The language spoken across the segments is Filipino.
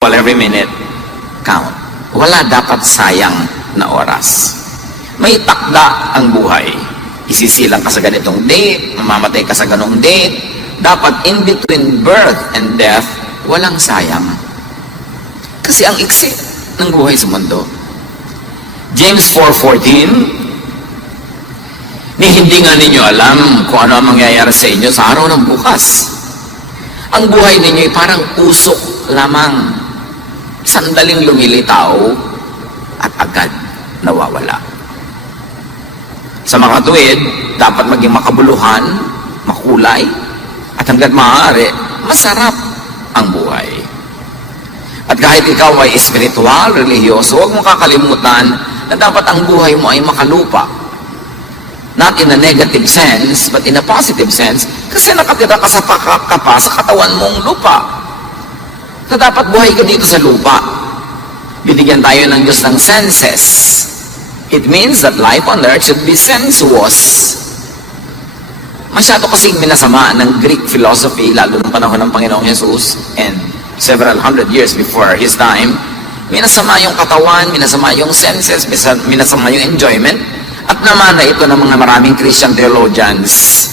Well, every minute count. Wala dapat sayang na oras. May takda ang buhay. Isisilang ka sa ganitong date, mamamatay ka sa ganong date. Dapat in between birth and death, walang sayang. Kasi ang iksi ng buhay sa mundo. James 4:14, hindi nga ninyo alam kung ano ang mangyayari sa inyo sa araw ng bukas. Ang buhay ninyo ay parang usok lamang. Sandaling lumilitaw at agad nawawala. Sa mga katuwid, dapat maging makabuluhan, makulay, at hanggat maaari, masarap ang buhay. At kahit ikaw ay espiritual, religyoso, huwag mong kakalimutan na dapat ang buhay mo ay makalupa. Not in a negative sense, but in a positive sense, kasi nakatira ka sa pakakapa sa katawan mong lupa. Na dapat buhay ka dito sa lupa. Binigyan tayo ng Diyos ng senses. It means that life on earth should be sensuous. Masyado kasing minasama ng Greek philosophy, lalo ng panahon ng Panginoong Jesus, and several hundred years before His time. Minasama yung katawan, minasama yung senses, minasama yung enjoyment, at namana ito ng mga maraming Christian theologians.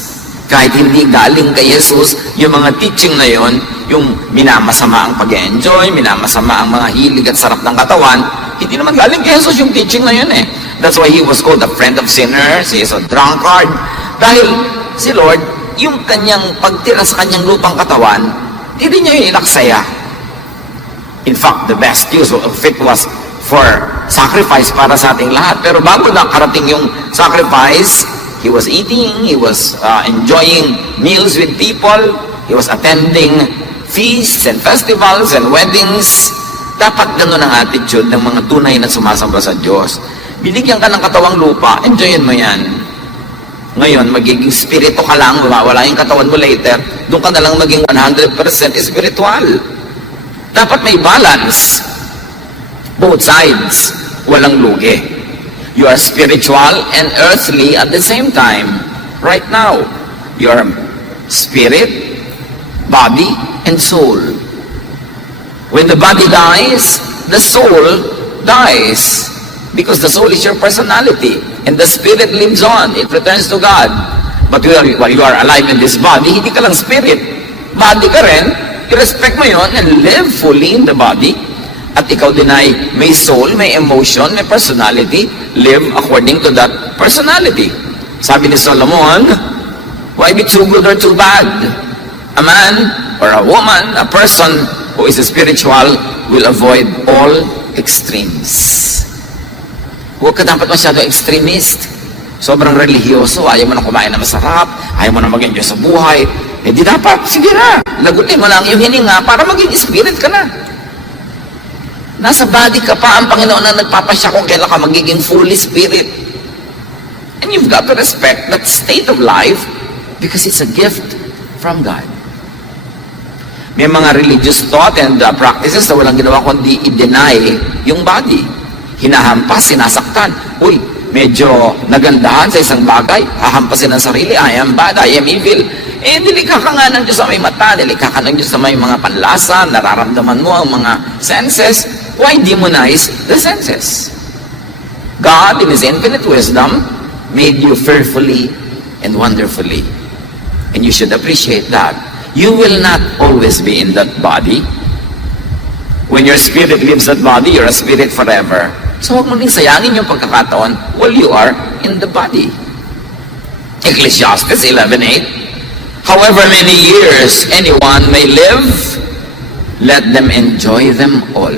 Kahit hindi galing kay Jesus, yung mga teaching na yon, yung minamasama ang pag-enjoy, minamasama ang mga hilig at sarap ng katawan, hindi naman galing kay Jesus yung teaching na yun eh. That's why He was called a friend of sinners, He is a drunkard. Dahil si Lord, yung kanyang pagtira sa kanyang lupang katawan, hindi niya yun inaksaya. In fact, the best use of it was for sacrifice para sa ating lahat. Pero bago nakarating yung sacrifice, He was eating, He was enjoying meals with people, He was attending feasts and festivals and weddings. Dapat ganun ang attitude ng mga tunay na sumasamba sa Diyos. Binigyan ka ng katawang lupa, enjoyin mo yan. Ngayon, magiging spirito ka lang, mawawala yung katawan mo later, doon ka na lang maging 100% spiritual. Dapat may balance. Both sides, walang lugi. You are spiritual and earthly at the same time. Right now, you are spirit, body, and soul. When the body dies, the soul dies. Because the soul is your personality. And the spirit lives on. It returns to God. But while you are alive in this body, hindi ka lang spirit. Body ka rin. I-respect mo yun and live fully in the body. At ikaw din ay may soul, may emotion, may personality. Live according to that personality. Sabi ni Solomon, why be too good or too bad? A man or a woman, a person who is spiritual will avoid all extremes. Huwag ka dapat masyado extremist. Sobrang religyoso, ayaw mo na kumain na masarap, ayaw mo na mag-enjoy sa buhay. Hindi dapat, sige na, lagutin mo lang yung hininga para maging spirit ka na. Nasa body ka pa, ang Panginoon na nagpapasya kung kailan ka magiging fully spirit. And you've got to respect that state of life because it's a gift from God. May mga religious thought and practices na walang ginawa kundi i-deny yung body. Hinahampas, sinasaktan. Uy, medyo nagandahan sa isang bagay, hahampasin ang sarili, I am bad, I am evil. Eh, nilikha ka nga ng Diyos sa may mata, nilikha ka ng Diyos sa may mga panlasa, nararamdaman mo ang mga senses. Why demonize the senses? God, in His infinite wisdom, made you fearfully and wonderfully. And you should appreciate that. You will not always be in that body. When your spirit leaves that body, you're a spirit forever. So huwag mo din sayangin yung pagkakataon while you are in the body. Ecclesiastes 11:8. However many years anyone may live, let them enjoy them all.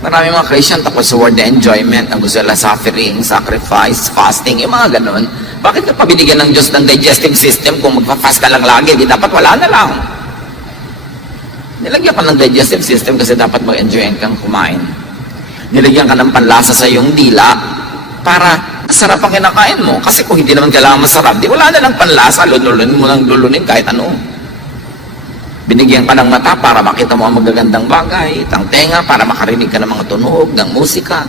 Marami mga Christian tapos sa word na enjoyment, ang gusto nila suffering, sacrifice, fasting, yung mga ganun. Bakit ka pa binigyan ng Diyos ng digestive system kung magpa-fast ka lang lagi? Di dapat wala na lang. Nilagyan ka ng digestive system kasi dapat mag-enjoy kang kumain. Nilagyan ka ng panlasa sa iyong dila para masarap ang kinakain mo. Kasi kung hindi naman kailangan masarap, di wala na lang panlasa, lulunin mo ng lulunin kahit ano. Binigyan ka ng mata para makita mo ang magagandang bagay, ang tenga para makarinig ka ng mga tunog, ng musika.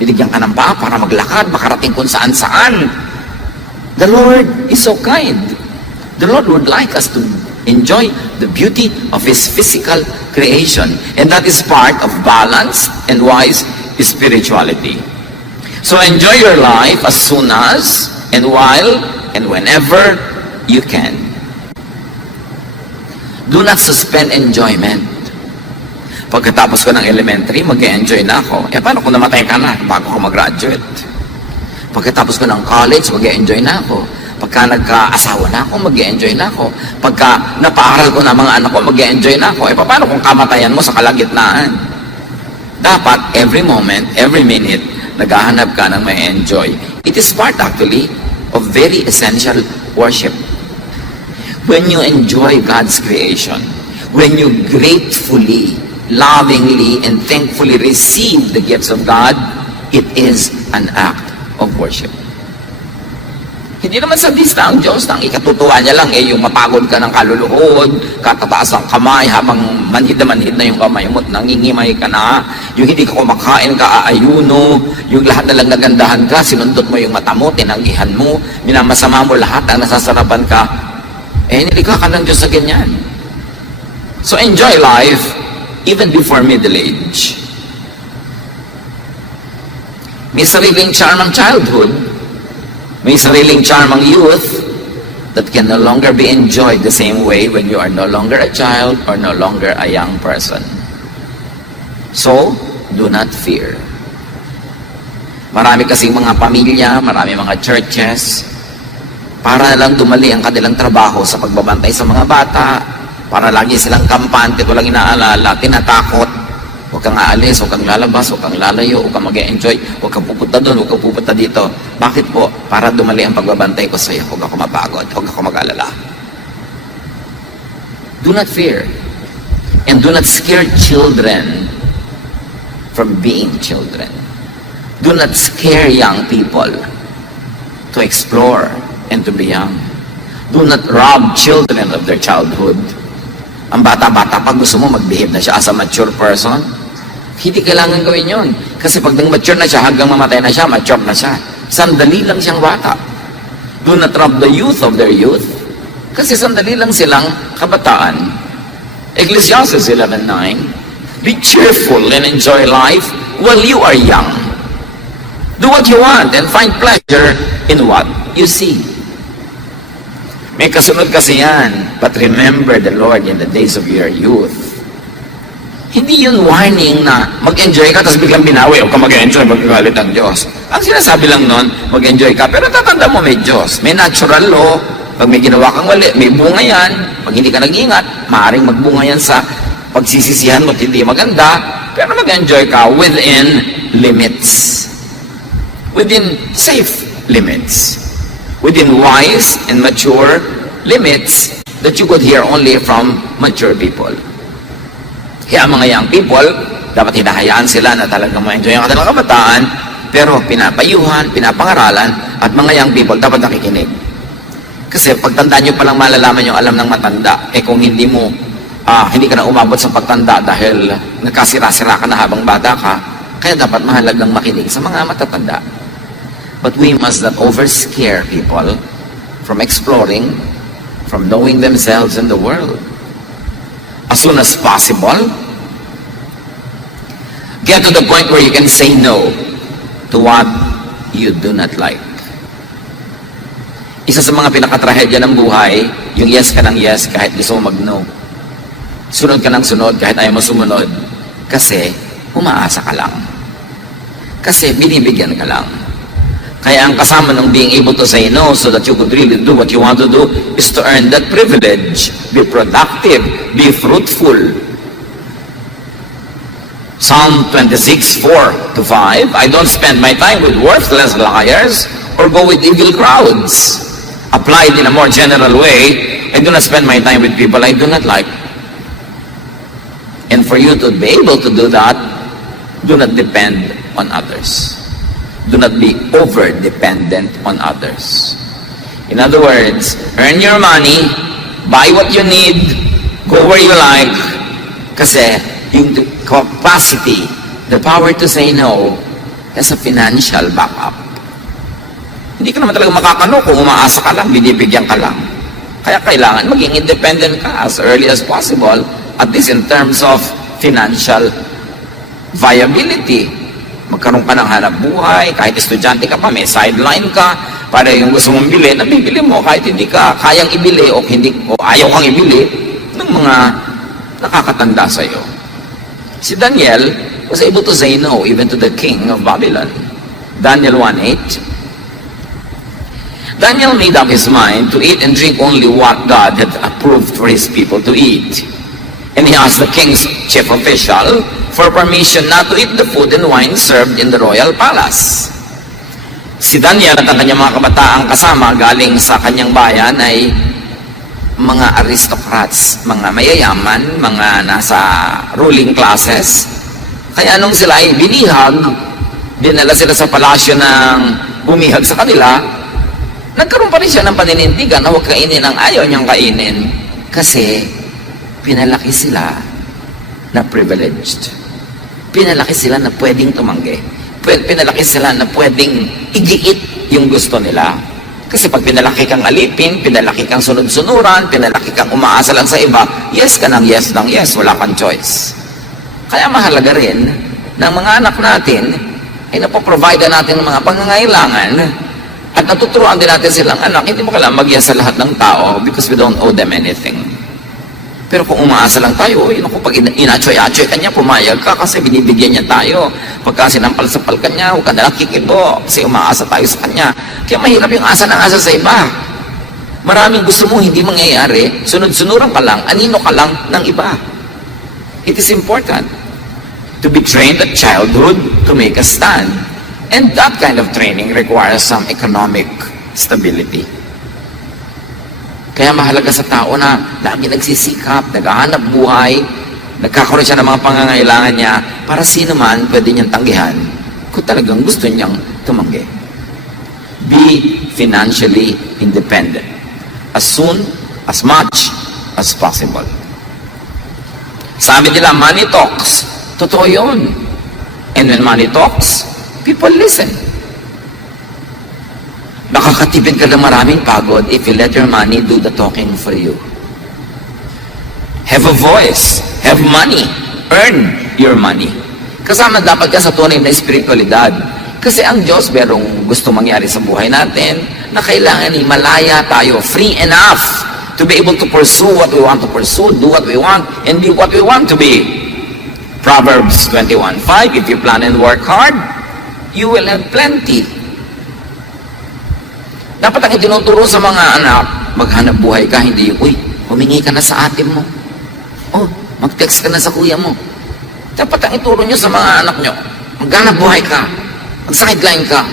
Binigyan ka ng paa para maglakad, makarating kung saan-saan. The Lord is so kind. The Lord would like us to Enjoy the beauty of His physical creation. And that is part of balanced and wise spirituality. So enjoy your life as soon as, and while, and whenever you can. Do not suspend enjoyment. Pagkatapos ko ng elementary, mag-enjoy na ako. Paano kung namatay ka na bago ko mag-graduate? Pagkatapos ko ng college, mag-enjoy na ako. Pagka nagka-asawa na ako, mag-enjoy na ako. Pagka napaaral ko na mga anak ko, mag-enjoy na ako. Paano kung kamatayan mo sa kalagitnaan? Dapat, every moment, every minute, naghahanap ka ng may enjoy. It is part, actually, of very essential worship. When you enjoy God's creation, when you gratefully, lovingly, and thankfully receive the gifts of God, it is an act of worship. Hindi naman sadista ang Diyos. Ang ikatutuwa niya lang yung mapagod ka ng kaluluhod, katataas ang kamay habang manhid na yung kamay mo, nangingimay ka na, yung hindi ka kumakain ka, aayuno, yung lahat na lang nagandahan ka, sinundot mo yung mata mo, tinanggihan mo, minamasama mo lahat, ang nasasarapan ka, nilikha ka ng Diyos sa ganyan. So enjoy life even before middle age. May sariling charm ang childhood. May sariling charm ang youth that can no longer be enjoyed the same way when you are no longer a child or no longer a young person. So, do not fear. Marami kasing mga pamilya, marami mga churches, para lang dumali ang kanilang trabaho sa pagbabantay sa mga bata, para lagi silang kampante, walang inaalala, tinatakot. Huwag kang aalis, huwag kang lalabas, huwag kang lalayo, huwag kang mag-e-enjoy, huwag kang pupunta doon, huwag kang pupunta dito. Bakit po? Para dumali ang pagbabantay ko sa iyo. Huwag ako mapagod, huwag ako mag-alala. Do not fear. And do not scare children from being children. Do not scare young people to explore and to be young. Do not rob children of their childhood. Ang bata-bata, pag gusto mo mag-behave na siya as a mature person, hindi kailangan gawin yun. Kasi pag nang-mature na siya, hanggang mamatay na siya, mature na siya. Sandali lang siyang bata. Do not rob the youth of their youth. Kasi sandali lang silang kabataan. Ecclesiastes 11:9, be cheerful and enjoy life while you are young. Do what you want and find pleasure in what you see. May kasunod kasi yan. But remember the Lord in the days of your youth. Hindi yun warning na mag-enjoy ka tapos biglang binawi o ka mag-enjoy, magagalit ang Diyos. Ang sinasabi lang nun, mag-enjoy ka, pero tatanda mo may Diyos. May natural law. Pag may ginawa kang mali, may bunga yan. Pag hindi ka nag-ingat, maaaring magbunga yan sa pagsisisihan mo at hindi maganda. Pero mag-enjoy ka within limits. Within safe limits. Within wise and mature limits that you could hear only from mature people. Kaya mga young people, dapat hinahayaan sila na talagang ma-enjoy ang kanilang kabataan, pero pinapayuhan, pinapangaralan, at mga young people dapat nakikinig. Kasi pagtanda nyo palang malalaman yung alam ng matanda, kung hindi mo, hindi ka na umabot sa pagtanda dahil nagkasira-sira ka na habang bata ka, kaya dapat mahalagang makinig sa mga matatanda. But we must not overscare people from exploring, from knowing themselves and the world. As soon as possible, get to the point where you can say no to what you do not like. Isa sa mga pinakatrahedya ng buhay, yung yes ka ng yes kahit gusto mo mag-no. Sunod ka ng sunod kahit ayaw mo sumunod. Kasi umaasa ka lang. Kasi binibigyan ka lang. Kaya ang kasama ng being able to say no so that you could really do what you want to do is to earn that privilege. Be productive. Be fruitful. Psalm 26:4-5, I don't spend my time with worthless liars or go with evil crowds. Applied in a more general way, I do not spend my time with people I do not like. And for you to be able to do that, do not depend on others. Do not be over-dependent on others. In other words, earn your money, buy what you need, go where you like, kasi yung capacity, the power to say no, has a financial backup. Hindi ka naman talaga makakano kung umaasa ka lang, binibigyan ka lang. Kaya kailangan maging independent ka as early as possible, at least in terms of financial viability. Magkaroon ka ng hanap buhay, kahit estudyante ka pa, may sideline ka, para yung gusto mong bili, nabibili mo kahit hindi ka kayang ibili o ayaw kang ibili ng mga nakakatanda sa iyo. Si Daniel was able to say no even to the king of Babylon. Daniel 1:8. Daniel made up his mind to eat and drink only what God had approved for his people to eat. And he asked the king's chief official for permission not to eat the food and wine served in the royal palace. Si Daniel at ang kanyang mga kabataang kasama galing sa kanyang bayan ay mga aristocrats, mga mayayaman, mga nasa ruling classes. Kaya nung sila ay binihag, dinala sila sa palasyo ng bumihag sa kanila, nagkaroon pa rin siya ng paninindigan na huwag kainin ang ayaw niyang kainin kasi pinalaki sila na privileged. Pinalaki sila na pwedeng tumanggi. Pinalaki sila na pwedeng igiit yung gusto nila. Kasi pag pinalaki kang alipin, pinalaki kang sunod-sunuran, pinalaki kang umaasa lang sa iba, yes ka ng yes, wala kang choice. Kaya mahalaga rin ng mga anak natin ay napoprovide natin ng mga pangangailangan at natuturuan din natin silang anak, hindi mo kailangan mag-yes sa lahat ng tao because we don't owe them anything. Pero kung umaasa lang tayo, yun ako, pag inatsoy-atsoy ka niya, pumayag ka kasi binibigyan niya tayo. Pagka sinampal-sapal ka niya, huwag ka nalang kikibo kasi umaasa tayo sa kanya. Kaya mahirap yung asa ng asa sa iba. Maraming gusto mo hindi mangyayari, sunod-sunuran ka lang, anino ka lang ng iba. It is important to be trained at childhood to make a stand. And that kind of training requires some economic stability. Kaya mahalaga sa tao na lagi nagsisikap, naghahanap buhay, nagkakaroon siya ng mga pangangailangan niya para sino man pwede niyang tanggihan kung talagang gusto niyang tumanggi. Be financially independent as soon, as much as possible. Sabi nila, money talks. Totoo yun. And when money talks, people listen. Nakakatipid ka ng maraming pagod if you let your money do the talking for you. Have a voice. Have money. Earn your money. Kasama dapat ka sa tunay na espiritualidad. Kasi ang Diyos merong gusto mangyari sa buhay natin na kailangan malaya tayo, free enough to be able to pursue what we want to pursue, do what we want, and be what we want to be. Proverbs 21:5, if you plan and work hard, you will have plenty. Dapat ang itinuturo sa mga anak, maghanap buhay ka, hindi yung, uy, humingi ka na sa ate mo. Oh, mag-text ka na sa kuya mo. Dapat ang ituro nyo sa mga anak nyo, maghanap buhay ka, mag-sideline ka.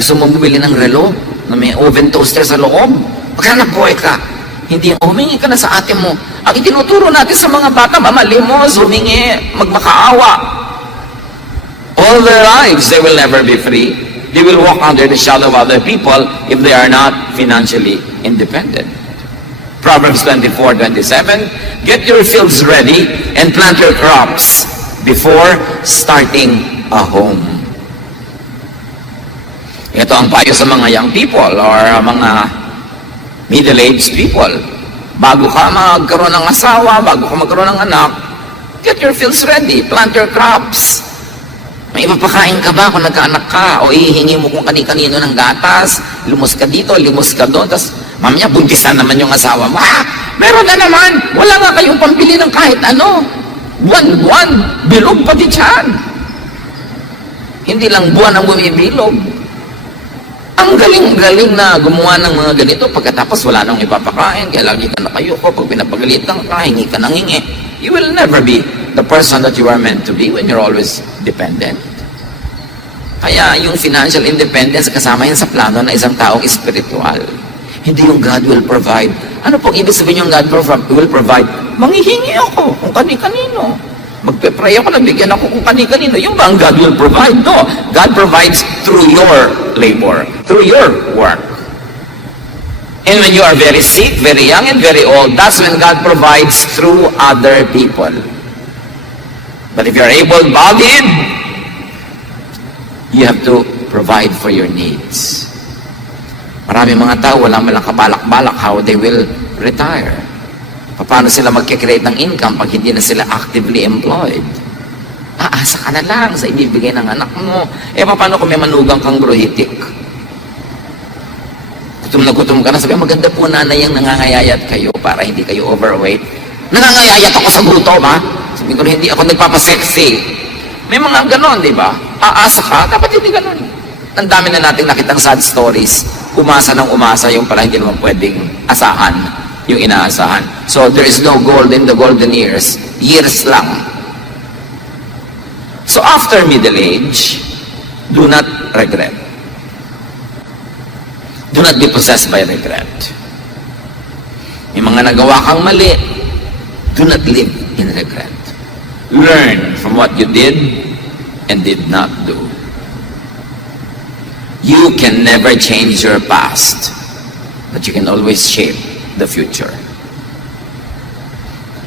Gusto mo bumili ng relo na may oven toaster sa loob? Maghanap buhay ka. Hindi yung, humingi ka na sa ate mo. Ang itinuturo natin sa mga bata, mamalimos, humingi, magmakaawa. All their lives, they will never be free. They will walk under the shadow of other people if they are not financially independent. Proverbs 24:27, get your fields ready and plant your crops before starting a home. Ito ang payo sa mga young people or mga middle-aged people. Bago ka magkaroon ng asawa, bago ka magkaroon ng anak, get your fields ready, plant your crops. May ipapakain ka ba kung nagkaanak ka? O ihingi mo kung kani-kanino ng gatas? Lumos ka dito, lumos ka doon. Tapos, mamaya, buntisan naman yung asawa mo. Meron na naman! Wala nga kayong pambili ng kahit ano. Buwan-buwan, bilog pati tiyan. Hindi lang buwan ang bumibilog. Ang galing-galing na gumawa ng mga ganito. Pagkatapos, wala nang ipapakain. Kaya lagi ka nakayuko. Pag pinapagalitan ka, hingi ka nang hingi. You will never be the person that you are meant to be when you're always dependent. Kaya yung financial independence kasama yan sa plano na isang taong espiritual. Hindi yung God will provide. Ano pong ibig sabihin yung God will provide? Manghihingi ako kung kani-kanino. Magpe-pray ako, nabigyan ako kung kani-kanino. Yung ba ang God will provide? No. God provides through your labor, through your work. And when you are very sick, very young, and very old, that's when God provides through other people. But if you're able-bodied, you have to provide for your needs. Marami mga tao, wala malang kabalak-balak how they will retire. Paano sila magkikreate ng income pag hindi na sila actively employed? Aasa ka na lang sa ibibigay ng anak mo. Paano kung may manugang kang gruhitik? Gutom na gutom ka na, sabi, maganda po nanay ang nangangayayat kayo para hindi kayo overweight. Nangangayayat ako sa gutom, ha? Sabi ko, hindi ako nagpapasexy. May mga ganon, di ba? Aasa ka, dapat hindi ganon. Ang dami na nating nakitang sad stories. Umasa ng umasa, yung pala hindi naman pwedeng asahan yung inaasahan. So, there is no gold in the golden years. Years lang. So, after middle age, do not regret. Do not be possessed by regret. May mga nagawa kang mali, do not live in regret. Learn from what you did and did not do. You can never change your past, but you can always shape the future.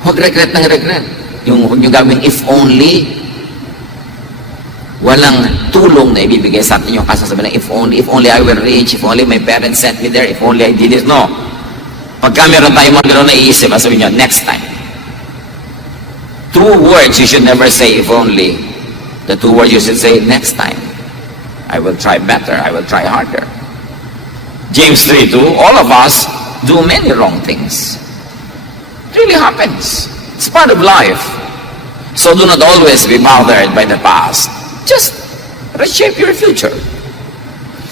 Huwag regret ng regret. Yung gawin, if only, walang tulong na ibibigay sa atin yung kasasabi ng if only I were rich, if only my parents sent me there, if only I did it. No. Pagka meron tayong mga gano'n na iisip, sabihin nyo, next time. 2 words you should never say, if only. The 2 words you should say, next time. I will try better, I will try harder. James 3:2, all of us do many wrong things. It really happens. It's part of life. So do not always be bothered by the past. Just reshape your future.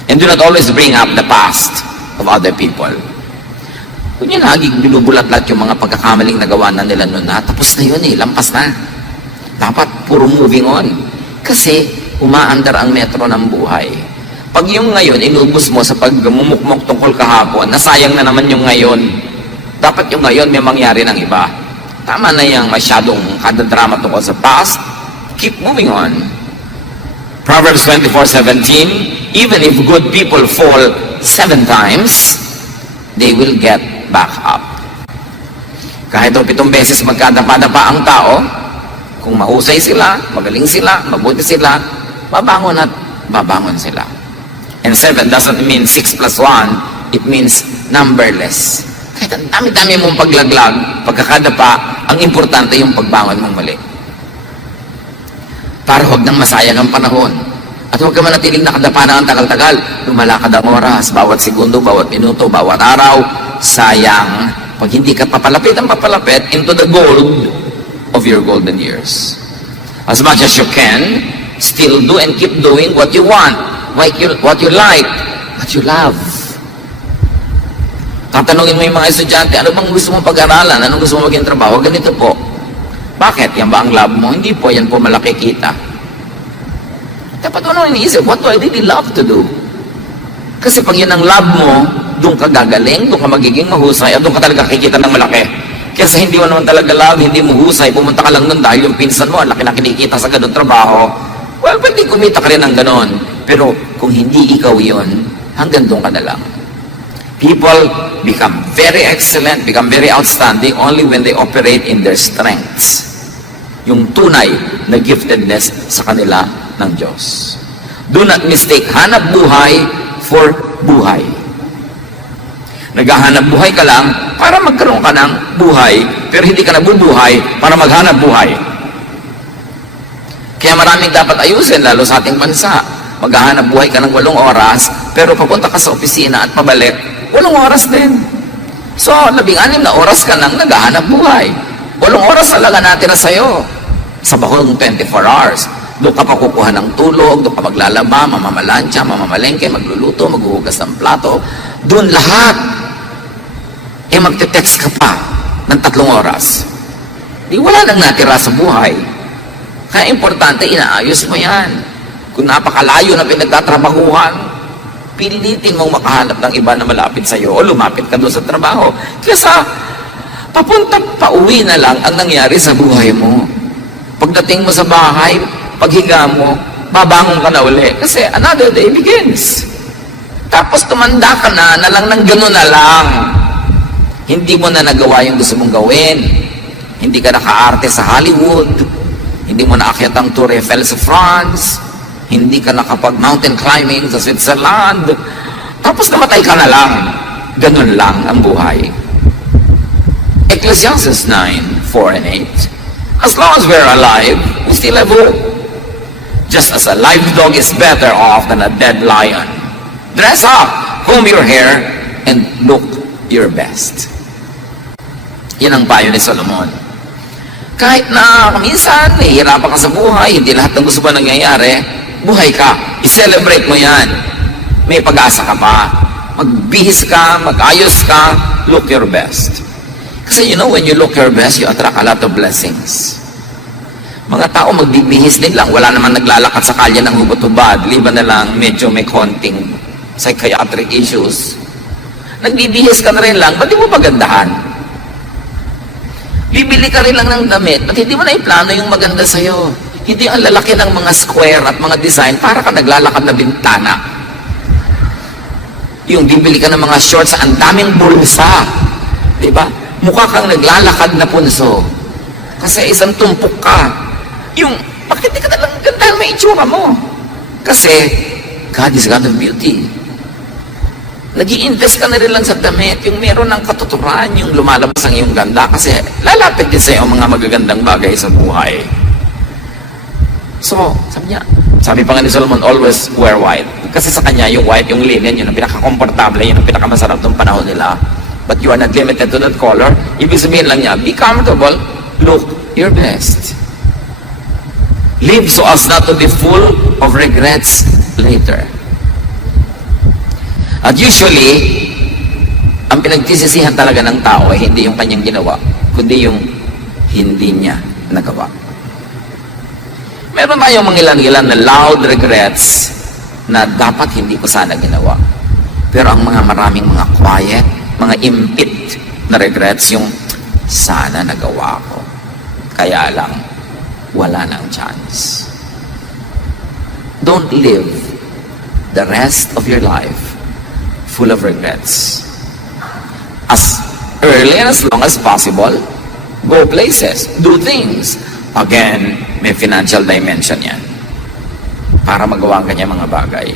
And do not always bring up the past of other people. Kung yun laging binubulat-lat yung mga pagkakamaling nagawa na nila noon na, tapos na yun lampas na. Dapat puro moving on. Kasi umaandar ang metro ng buhay. Pag yung ngayon, inubos mo sa pagmumukmok tungkol kahapon, nasayang na naman yung ngayon. Dapat yung ngayon may mangyari ng iba. Tama na yung masyadong kadadrama tungkol sa past. Keep moving on. Proverbs 24:17, even if good people fall 7 times, they will get back up. Kahit 7 beses magkadapa-dapa ang tao, kung mahusay sila, magaling sila, mabuti sila, babangon at babangon sila. And 7 doesn't mean 6 plus 1, it means numberless. Kahit ang dami-dami mong paglaglag, pagkakadapa, ang importante yung pagbangon mong muli. Para huwag nang masayang ang panahon. At huwag ka manatiling nakadapa na ang tagal-tagal. Lumalakad ang oras, bawat segundo, bawat minuto, bawat araw. Sayang. Pag hindi ka papalapit into the gold of your golden years. As much as you can, still do and keep doing what you want, what you like, what you love. Tatanungin mo yung mga estudyante, ano bang gusto mong pag-aralan? Anong gusto mong maging trabaho? Ganito po. Bakit? Yan ba ang love mo? Hindi po, yan po malaki kita. Dapat mo nang iniisip, what do I really love to do? Kasi pag yan ang love mo, doon ka gagaling, doon ka magiging mahusay, at doon ka talaga kikita ng malaki. Kesa hindi mo naman talaga love, hindi mo husay, pumunta ka lang doon dahil yung pinsan mo, ang laki na kinikita sa ganun trabaho. Well, pwede kumita ka rin ng ganon. Pero kung hindi ikaw yun, hanggang doon ka na lang. People become very excellent, become very outstanding only when they operate in their strengths. Yung tunay na giftedness sa kanila ng Diyos. Do not mistake hanap buhay for buhay. Naghahanap buhay ka lang para magkaroon ka ng buhay, pero hindi ka nabubuhay para maghanap buhay. Kaya maraming dapat ayusin, lalo sa ating bansa. Maghahanap buhay ka ng 8 oras, pero papunta ka sa opisina at pabalik, 8 oras din. So, 16 na oras ka nang naghahanap buhay. 8 oras talaga natin na sa'yo. Sa bakong 24 hours. Doon ka pa kukuha ng tulog, doon ka maglalaba, mamamalansya, mamamalengke, magluluto, maghuhugas ng plato. Doon lahat. Magte-text ka pa ng 3 oras. Di wala nang natira sa buhay. Kaya importante, inaayos mo yan. Kung napakalayo na pinagtatrabahuhan, pilitin mong makahanap ng iba na malapit sa'yo o lumapit ka doon sa trabaho. Kesa, papunta pa uwi na lang ang nangyari sa buhay mo. Pagdating mo sa bahay, paghiga mo, babangon ka na uli. Kasi another day begins. Tapos tumanda ka na lang ng gano'n na lang. Hindi mo na nagawa yung gusto mong gawin. Hindi ka naka-arte sa Hollywood. Hindi mo naakyat ang Tour Eiffel sa France. Hindi ka nakapag-mountain climbing sa Switzerland. Tapos Tapos namatay ka na lang. Ganun lang ang buhay. Ecclesiastes 9:4 and 8. As long as we're alive, we still have hope. Just as a live dog is better off than a dead lion. Dress up, comb your hair, and look your best. Yan ang payo ni Solomon. Kahit na minsan, nahihirapan ka sa buhay, hindi lahat ng gusto pa nangyayari, buhay ka, i-celebrate mo yan. May pag-asa ka pa. Magbihis ka, mag-ayos ka, look your best. Kasi when you look your best, you attract a lot of blessings. Mga tao magbibihis din lang, wala naman naglalakad sa kalye ng hubot-hubad, liban na lang medyo may konting psychiatric issues. Nagbibihis ka na rin lang, ba't di mo pagandahan? Bibili ka rin lang ng damit, ba't hindi mo na iplano yung maganda sa'yo? Hindi ang lalaki ng mga square at mga design para ka naglalakad na bintana. Yung bibili ka ng mga shorts, ang daming bulsa. Diba? Mukha kang naglalakad na punso. Kasi isang tumpok ka. Bakit di ka nalang ganda may itsura mo? Kasi, God is God of beauty. Nag-i-invest ka na rin lang sa damit, yung meron ng katuturan, yung lumalabas ang iyong ganda, kasi lalapit din sa'yo ang mga magagandang bagay sa buhay. So, sabi pa nga ni Solomon, always wear white. Kasi sa kanya, yung white, yung linen, yun ang pinaka-komportable, yun ang pinaka-masarap ng panahon nila. But you are not limited to that color. Ibig sabihin lang niya, be comfortable, look your best. Live so as not to be full of regrets later. At usually, ang pinagtisisihan talaga ng tao ay hindi yung kanyang ginawa, kundi yung hindi niya nagawa. Meron tayong mga ilan-ilan na loud regrets na dapat hindi ko sana ginawa. Pero ang maraming mga quiet, mga impit na regrets, yung sana nagawa ko. Kaya lang, wala nang chance. Don't live the rest of your life full of regrets. As early and as long as possible, go places, do things. Again, may financial dimension yan para magawa ang kanya mga bagay.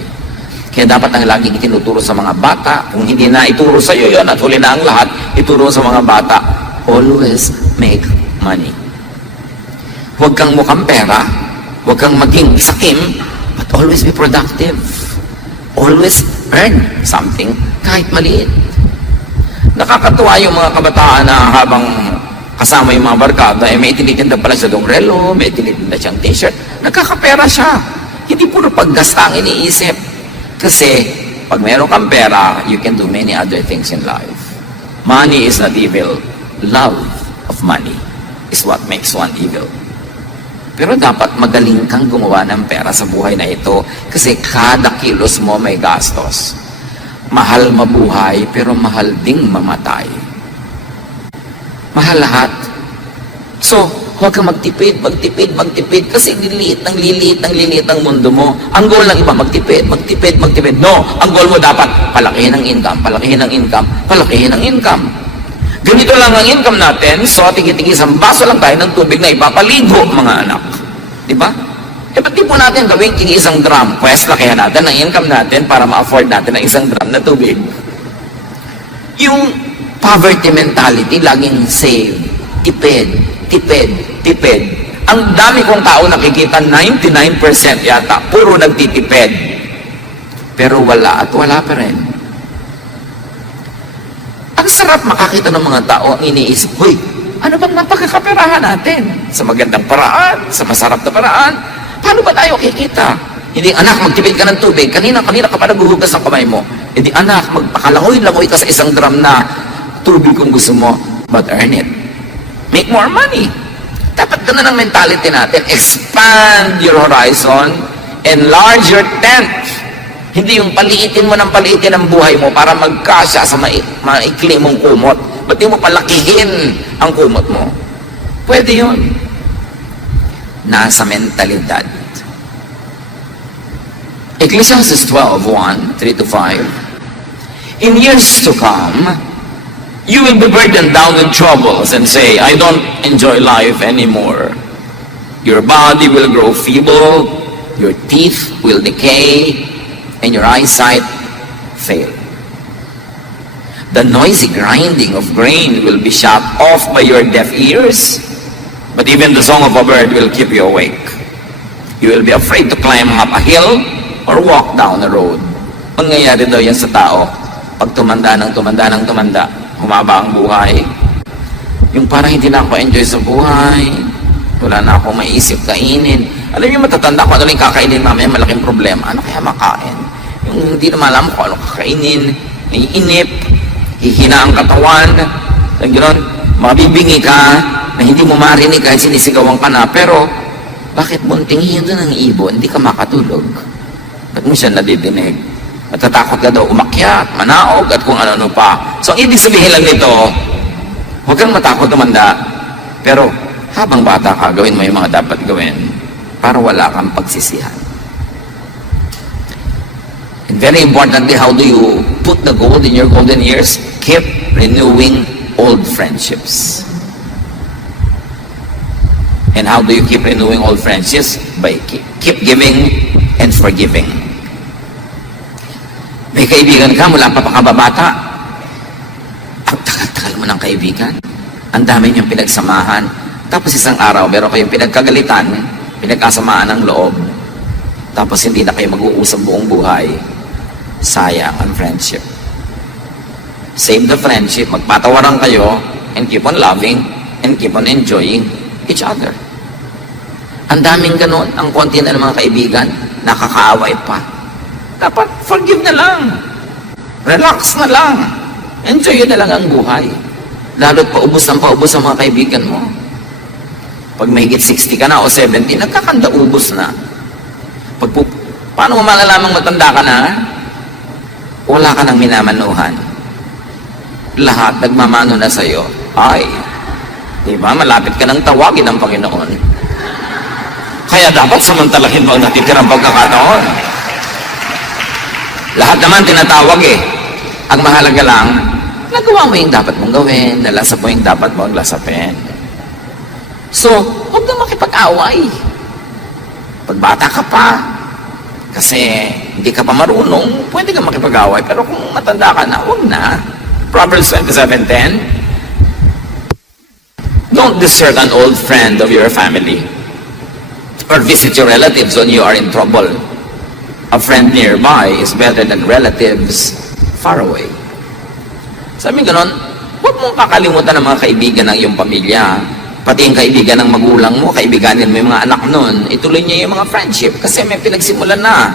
Kaya dapat ang laging itinuturo sa mga bata, kung hindi na ituro sa iyo yun at huli na ang lahat, ituro sa mga bata, always make money. Huwag kang mukhang pera, huwag kang maging sakim, but always be productive. Always earn something, kahit maliit. Nakakatuwa yung mga kabataan na habang kasama yung mga barkada, may tinitinda pala siya dong relo, may tinitinda siyang t-shirt, nagkakapera siya. Hindi puro paggasta ang iniisip. Kasi, pag meron kang pera, you can do many other things in life. Money is not evil. Love of money is what makes one evil. Pero dapat magaling kang gumawa ng pera sa buhay na ito kasi kada kilos mo may gastos. Mahal mabuhay, pero mahal ding mamatay. Mahal lahat. So, huwag kang magtipid kasi liliit ng mundo mo. Ang goal ng iba, magtipid. No, ang goal mo dapat palakihin ang income. Ganito lang ang income natin, so tigi-tigi isang baso lang tayo ng tubig na ipapaligo, mga anak. Diba? Ba't di po natin gawing tigi isang drum? Pwes, lakihan natin ang income natin para ma-afford natin ang isang drum na tubig. Yung poverty mentality, laging save, tipid. Ang dami kong tao nakikita, 99% yata, puro nagtitipid. Pero wala pa rin. Ang sarap makakita ng mga tao ang iniisip, "Hoy, ano bang napagkakaperahan natin? Sa magandang paraan, sa masarap na paraan, paano ba tayo kikita?" Hindi, anak, magtipid ka ng tubig. Kanina ka pa naghuhugas ng kamay mo. Hindi, anak, magpakalangoy-langoy ka sa isang drum na tubig kung gusto mo, but earn it. Make more money. Dapat ganun ang mentality natin. Expand your horizon, enlarge your tent. Hindi yung paliitin mo ng paliitin ang buhay mo para magkasya sa maikli mong kumot. Ba't di mo palakihin ang kumot mo? Pwede yun. Nasa mentalidad. Ecclesiastes 12:1, 3-5. In years to come, you will be burdened down with troubles and say, "I don't enjoy life anymore." Your body will grow feeble, your teeth will decay, and your eyesight fail. The noisy grinding of grain will be shut off by your deaf ears, but even the song of a bird will keep you awake. You will be afraid to climb up a hill or walk down a road. Mangyayari daw yan sa tao. Pag tumanda ng tumanda, humaba ang buhay. Yung parang hindi na ako enjoy sa buhay, wala na ako maiisip kainin. Alam niyo, matatanda ko ano lang kakainin mamaya, malaking problema. Ano kaya makain? Yung hindi naman alam ko ano kakainin, naiinip, hihina ang katawan, gano'n, mabibingi ka, na hindi mo marinig kahit sinisigawan ka na, pero bakit muntingin doon ang ibon, hindi ka makatulog? Ba't mo siya nadidinig? Matatakot ka daw umakyat, manaog, at kung ano-ano pa. So, ang ibig sabihin lang nito, huwag kang matakot tumanda, pero habang bata ka, gawin mo yung mga dapat gawin para wala kang pagsisihan. And very importantly, how do you put the gold in your golden years? Keep renewing old friendships. And how do you keep renewing old friendships? By keep giving and forgiving. May kaibigan ka mula pa pakababata. Ang tagal-tagal mo ng kaibigan. Ang dami niyong pinagsamahan. Tapos isang araw, meron kayong pinagkagalitan, pinagkasamaan ng loob. Tapos hindi na kayo mag-uusap buong buhay. Sayang ang friendship. Save the friendship, magpatawaran kayo, and keep on loving, and keep on enjoying each other. Ang daming ganun, ang konti na ng mga kaibigan, nakakaaway pa. Dapat forgive na lang. Relax na lang. Enjoy na lang ang buhay. Lalo't paubos ang mga kaibigan mo. Pag mahigit 60 ka na o 70, nagkakanda-ubos na. Paano mo malalamang matanda ka na? Wala ka nang minamanuhan. Lahat nagmamano na sa'yo. Ay, di ba? Malapit ka nang tawagin ng Panginoon. Kaya dapat samantalahin mo ang natitirang pagkakataon. Lahat naman tinatawag eh. Ang mahalaga lang, nagawa mo yung dapat mong gawin, nalasap mo yung dapat mong lasapin. So, huwag na makipag-away. Pag bata ka pa, kasi hindi ka pa marunong, pwede ka makipag-away. Pero kung matanda ka na, huwag na. Proverbs 27:10. Don't desert an old friend of your family or visit your relatives when you are in trouble. A friend nearby is better than relatives far away. Sabi ganon, huwag mong kakalimutan ng mga kaibigan ng iyong pamilya. Pati yung kaibigan ng magulang mo, kaibiganin mo yung mga anak nun, ituloy niyo yung mga friendship kasi may pinagsimulan na.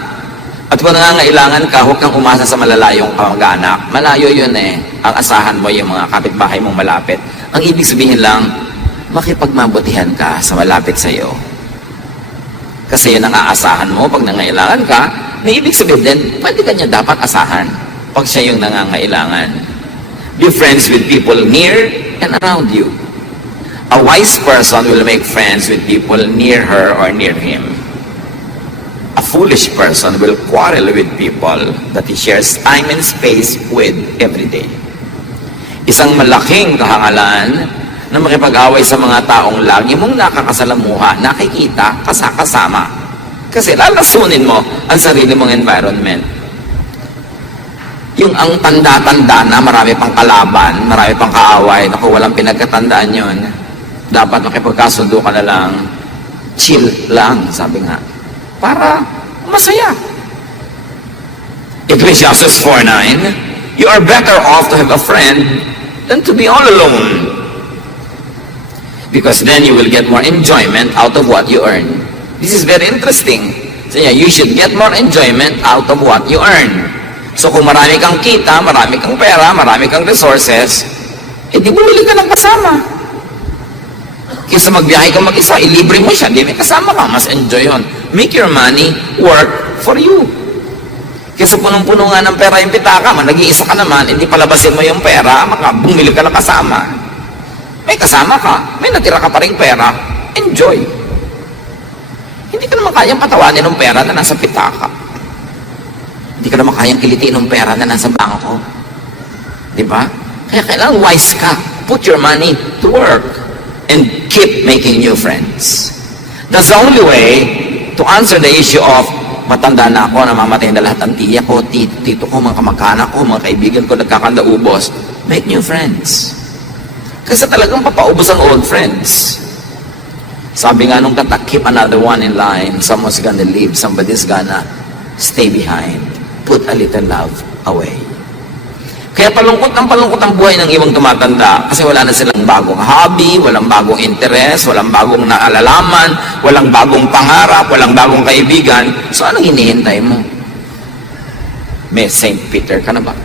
At kung nangangailangan ka, huwag kang umasa sa malalayong kamag-anak. Malayo yun eh. Ang asahan mo yung mga kapitbahay mong malapit. Ang ibig sabihin lang, makipagmabutihan ka sa malapit sa iyo. Kasi yun ang aasahan mo pag nangangailangan ka, na ibig sabihin din, pwede ka niya dapat asahan pag siya yung nangangailangan. Be friends with people near and around you. A wise person will make friends with people near her or near him. A foolish person will quarrel with people that he shares time and space with every day. Isang malaking kahangalan na makipag-away sa mga taong lagi mong nakakasalamuha, nakikita, kasama. Kasi lalasunin mo ang sarili mong environment. Yung ang tanda-tanda na marami pang kalaban, marami pang kaaway, naku, walang pinagkatandaan yun. Dapat makipagkasundo ka na lang, chill lang, sabi nga. Para masaya. Ecclesiastes 4:9, you are better off to have a friend than to be all alone. Because then you will get more enjoyment out of what you earn. This is very interesting. So yeah, you should get more enjoyment out of what you earn. So kung marami kang kita, marami kang pera, marami kang resources, di bumili ka ng kasama. Kaysa magbiyahe ka mag-isa, ilibre mo siya, di may kasama ka, mas enjoy yun. Make your money work for you. Kaysa punong-puno nga ng pera yung pitaka, nag-iisa ka naman, hindi palabasin mo yung pera, bumili ka ng kasama. May kasama ka, may natira ka pa rin pera, enjoy. Hindi ka naman kayang patawanin ng pera na nasa pitaka. Hindi ka naman kayang kilitiin ng pera na nasa bangko. Diba? Kaya kailangan wise ka. Put your money to work and keep making new friends. That's the only way to answer the issue of matanda na ako, namamatay na lahat ng tiya ko, tito ko, mga kamag-anak ko, mga kaibigan ko, nagkakandaubos. Make new friends. Kasi talagang papaubos ang old friends. Sabi nga nung kata, keep another one in line. Someone's gonna leave, somebody's gonna stay behind. Put a little love away. Kaya palungkot ang buhay ng ibang tumatanda kasi wala na silang bagong hobby, walang bagong interest, walang bagong naalalaman, walang bagong pangarap, walang bagong kaibigan. So anong hinihintay mo? May St. Peter ka na ba?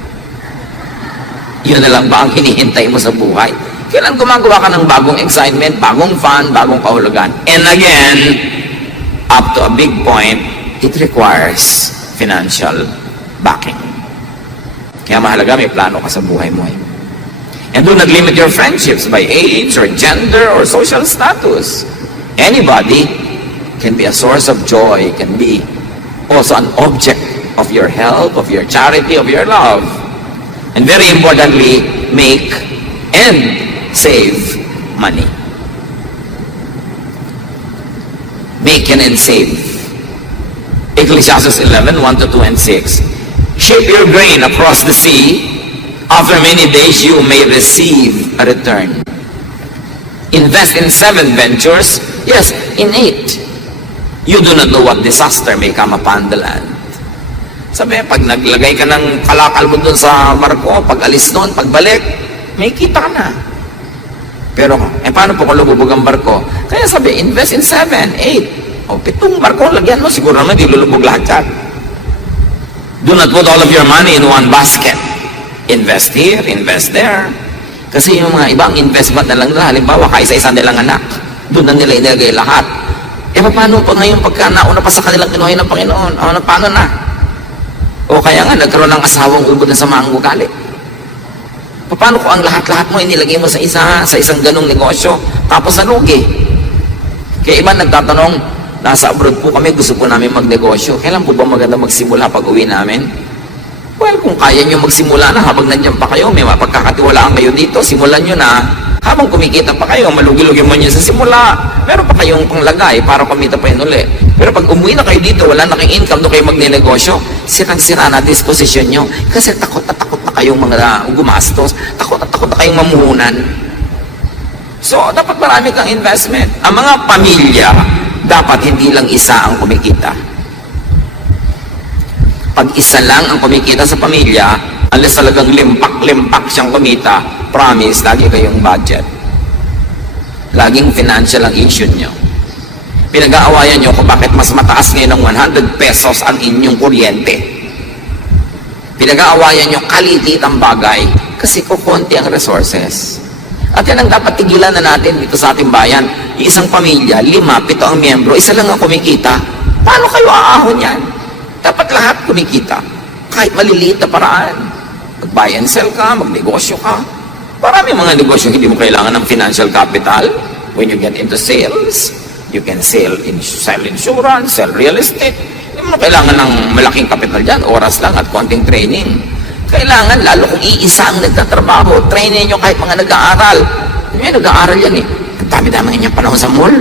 Yun na lang ba ang hinihintay mo sa buhay? Kailan gumagawa ka ng bagong excitement, bagong fun, bagong kahulugan? And again, up to a big point, it requires financial backing. Kaya mahalaga may plano ka sa buhay mo. And do not limit your friendships by age or gender or social status. Anybody can be a source of joy, can be also an object of your help, of your charity, of your love. And very importantly, make and save money. Make and save. Ecclesiastes 11, 1-2 and 6. Ship your grain across the sea. After many days you may receive a return. Invest in 7 ventures. Yes, in 8. You do not know what disaster may come upon the land. Sabi, pag naglagay ka ng kalakal mo dun sa barko, pag alis nun, pagbalik, may kita ka na. Pero, paano po kung lububog ang barko? Kaya sabi, invest in 7, 8. O, 7 barko, lagyan mo, siguro naman, di lulubog lahat yan. Do not put all of your money in one basket. Invest here, invest there. Kasi yung mga ibang investment na lang nila, halimbawa, kaisa-isa nilang anak, doon na nila inilagay lahat. Paano pa ngayon pagka nauna pa sa kanilang kinuhay ng Panginoon? Paano na? O kaya nga, nagkaroon ng asawang ubod na sa mga ugali. Paano kung ang lahat-lahat mo inilagay mo sa isang ganong negosyo, tapos nalugi? Kaya iba nagtatanong, nasa abroad po kami, gusto po namin magnegosyo. Kailan po ba maganda magsimula pag uwi namin? Well, kung kaya nyo magsimula na habang nandiyan pa kayo, may mapagkakatiwalaan kayo dito, simulan nyo na. Habang kumikita pa kayo, malugi-lugi mo nyo sa simula, meron pa kayong panglagay para kumita pa yun uli. Pero pag umuwi na kayo dito, wala na kayong income, doon kayo magnenegosyo, sirang-sira na disposition nyo. Kasi takot na kayong mga gumastos, takot na kayong mamuhunan. So, dapat marami kang investment. Ang mga pamilya, dapat hindi lang isa ang kumikita. Pag isa lang ang kumikita sa pamilya, unless talagang limpak-limpak siyang kumita, promise, lagi kayong budget. Laging financial ang issue nyo. Pinag-aawayan nyo kung bakit mas mataas ngayon ng 100 pesos ang inyong kuryente. Pinag-aawayan nyo kalitit ang bagay kasi kukunti ang resources. At yan ang dapat tigilan na natin dito sa ating bayan. Isang pamilya, 5, 7 ang miyembro, isa lang ang kumikita. Paano kayo aahon yan? Dapat lahat kumikita. Kahit maliliit na paraan. Mag-buy and sell ka, magnegosyo ka. Marami mga negosyo, hindi mo kailangan ng financial capital. When you get into sales, you can sell insurance, sell real estate. Hindi mo kailangan ng malaking capital dyan. Oras lang at konting training. Kailangan, lalo kung iisa ang nagtatrabaho, trainin nyo kahit mga nag-aaral. May nag-aaral yan eh. Ang dami-dami niyang panahon sa mall.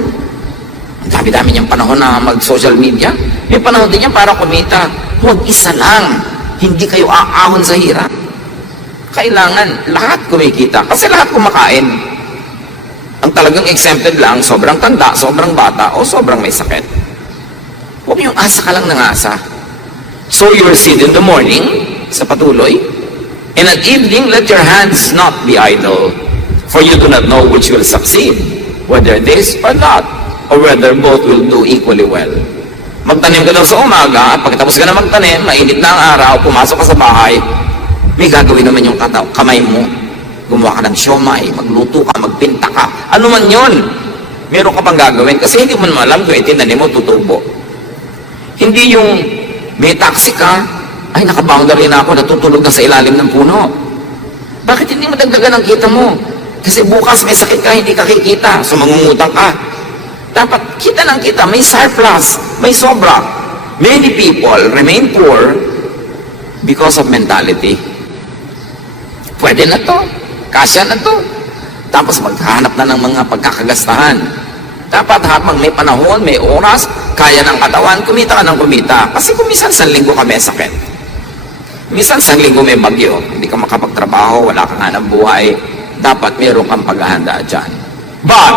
Ang dami-dami niyang panahon na mag-social media. May panahon din yan para kumita. Huwag isa lang. Hindi kayo aahon sa hirap. Kailangan, lahat kumikita. Kasi lahat kumakain. Ang talagang exempted lang, sobrang tanda, sobrang bata, o sobrang may sakit. Huwag yung asa ka lang ng asa. Sow your seed in the morning, sa patuloy, and at evening, let your hands not be idle, for you do not know which will succeed, whether this or that, or whether both will do equally well. Magtanim ka daw sa umaga, at pagkatapos ka na magtanim, mainit na ang araw, pumasok ka sa bahay, may gagawin naman yung kamay mo. Gumawa ka ng siomay, magluto ka, magpinta ka, ano man yun, meron ka pang gagawin, kasi hindi mo naman alam kung itinanim mo tutubo. Hindi yung may taxi ka, ay nakaboundary na ako, natutulog na sa ilalim ng puno. Bakit hindi mo dagdagan ang kita mo? Kasi bukas may sakit ka, hindi ka kikita, so mangungutang ka. Dapat kita ng kita, may surplus, may sobra. Many people remain poor because of mentality. Pwede na to, kasya na to. Tapos maghanap na ng mga pagkakagastahan. Dapat habang may panahon, may oras, kaya ng katawan, kumita ka ng kumita. Kasi kung minsan sa linggo ka may sakit, minsan sa linggo may bagyo, hindi ka makapagtrabaho, wala kang hanap buhay, dapat meron kang paghahanda dyan. But,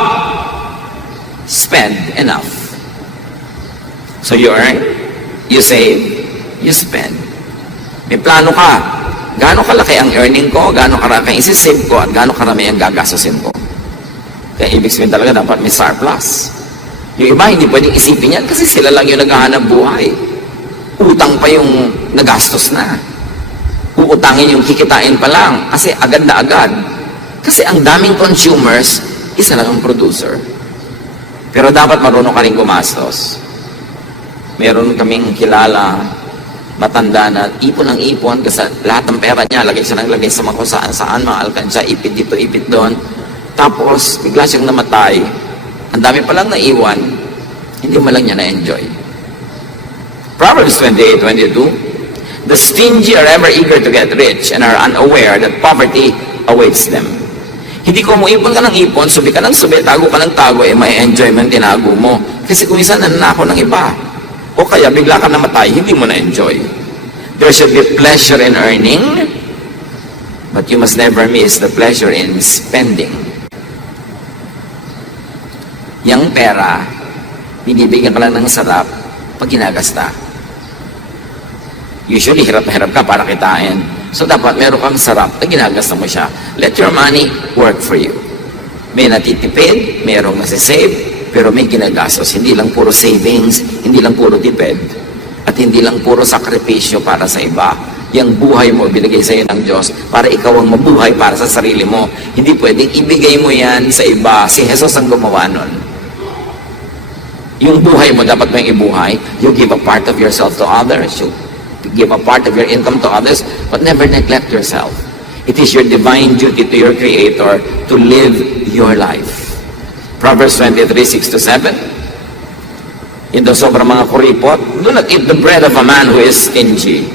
spend enough. So you earn, you save, you spend. May plano ka. Gaano kalaki ang earning ko, gaano karami ang isi-save ko, at gaano karami ang gagastusin ko. Kaya ibig sabihin talaga dapat may surplus. Yung iba hindi pwedeng isipin yan kasi sila lang yung naghahanap buhay. Utang pa yung nagastos na. Uutangin yung kikitain pa lang kasi agad na agad. Kasi ang daming consumers, isa lang ang producer. Pero dapat marunong ka rin gumastos. Meron kaming kilala, matanda na ipon ng ipon kasi lahat ng pera niya, lagay siya ng lagay sa mga saan, mga alkansya, ipit dito, ipit doon. Tapos, bigla siyang namatay. Ang dami palang naiwan, hindi mo lang niya na-enjoy. Proverbs 28:22, the stingy are ever eager to get rich and are unaware that poverty awaits them. Hindi ko mo ipon ka ng ipon, subi ka ng subi, tago ka ng tago, may enjoyment tinago mo. Kasi kung minsan nananako ng iba, o kaya bigla ka namatay, hindi mo na-enjoy. There should be pleasure in earning, but you must never miss the pleasure in spending. Yang pera, binibigyan ka lang ng sarap pag ginagasta. Usually, hirap na hirap ka para kitain. So, dapat meron kang sarap na ginagasta mo siya. Let your money work for you. May natitipid, merong nasisave, pero may ginagastos. Hindi lang puro savings, hindi lang puro tipid, at hindi lang puro sakripisyo para sa iba. Yung buhay mo, binigay sa iyo ng Diyos para ikaw ang mabuhay para sa sarili mo. Hindi pwedeng ibigay mo yan sa iba. Si Jesus ang gumawa nun. Yung buhay mo dapat mo yung ibuhay. You give a part of yourself to others. You give a part of your income to others, but never neglect yourself. It is your divine duty to your Creator to live your life. Proverbs 23:6-7. In the sobrang mga kuripot, do not eat the bread of a man who is stingy.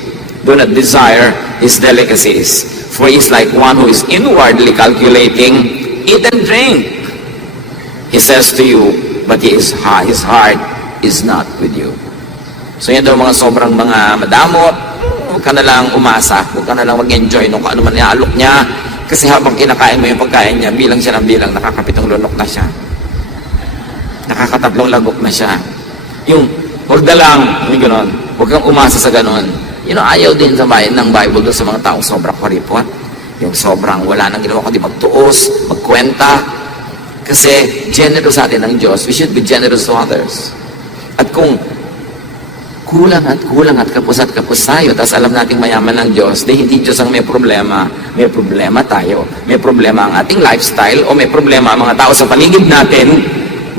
Do not desire his delicacies, for he is like one who is inwardly calculating, eat and drink. He says to you, but his heart is not with you. So yan daw mga sobrang mga madamot, huwag ka na lang umasa, huwag ka na lang mag-enjoy nung ano man ialok niya, kasi habang kinakain mo yung pagkain niya, bilang siya ng bilang, nakakapitong lunok na siya. Nakakatatlong lagok na siya. Yung, huwag na lang, yung gano'n, huwag kang umasa sa gano'n. Ayaw din sa bayan ng Bible doon sa mga taong sobrang karipot. Yung sobrang wala nang ginawa kundi magtuos, magkwenta. Kasi generous sa atin ng Diyos, we should be generous to others. At kung kulang at kapus tayo, tapos alam nating mayaman ng Diyos, hindi Diyos ang may problema tayo. May problema ang ating lifestyle o may problema ang mga tao sa paligid natin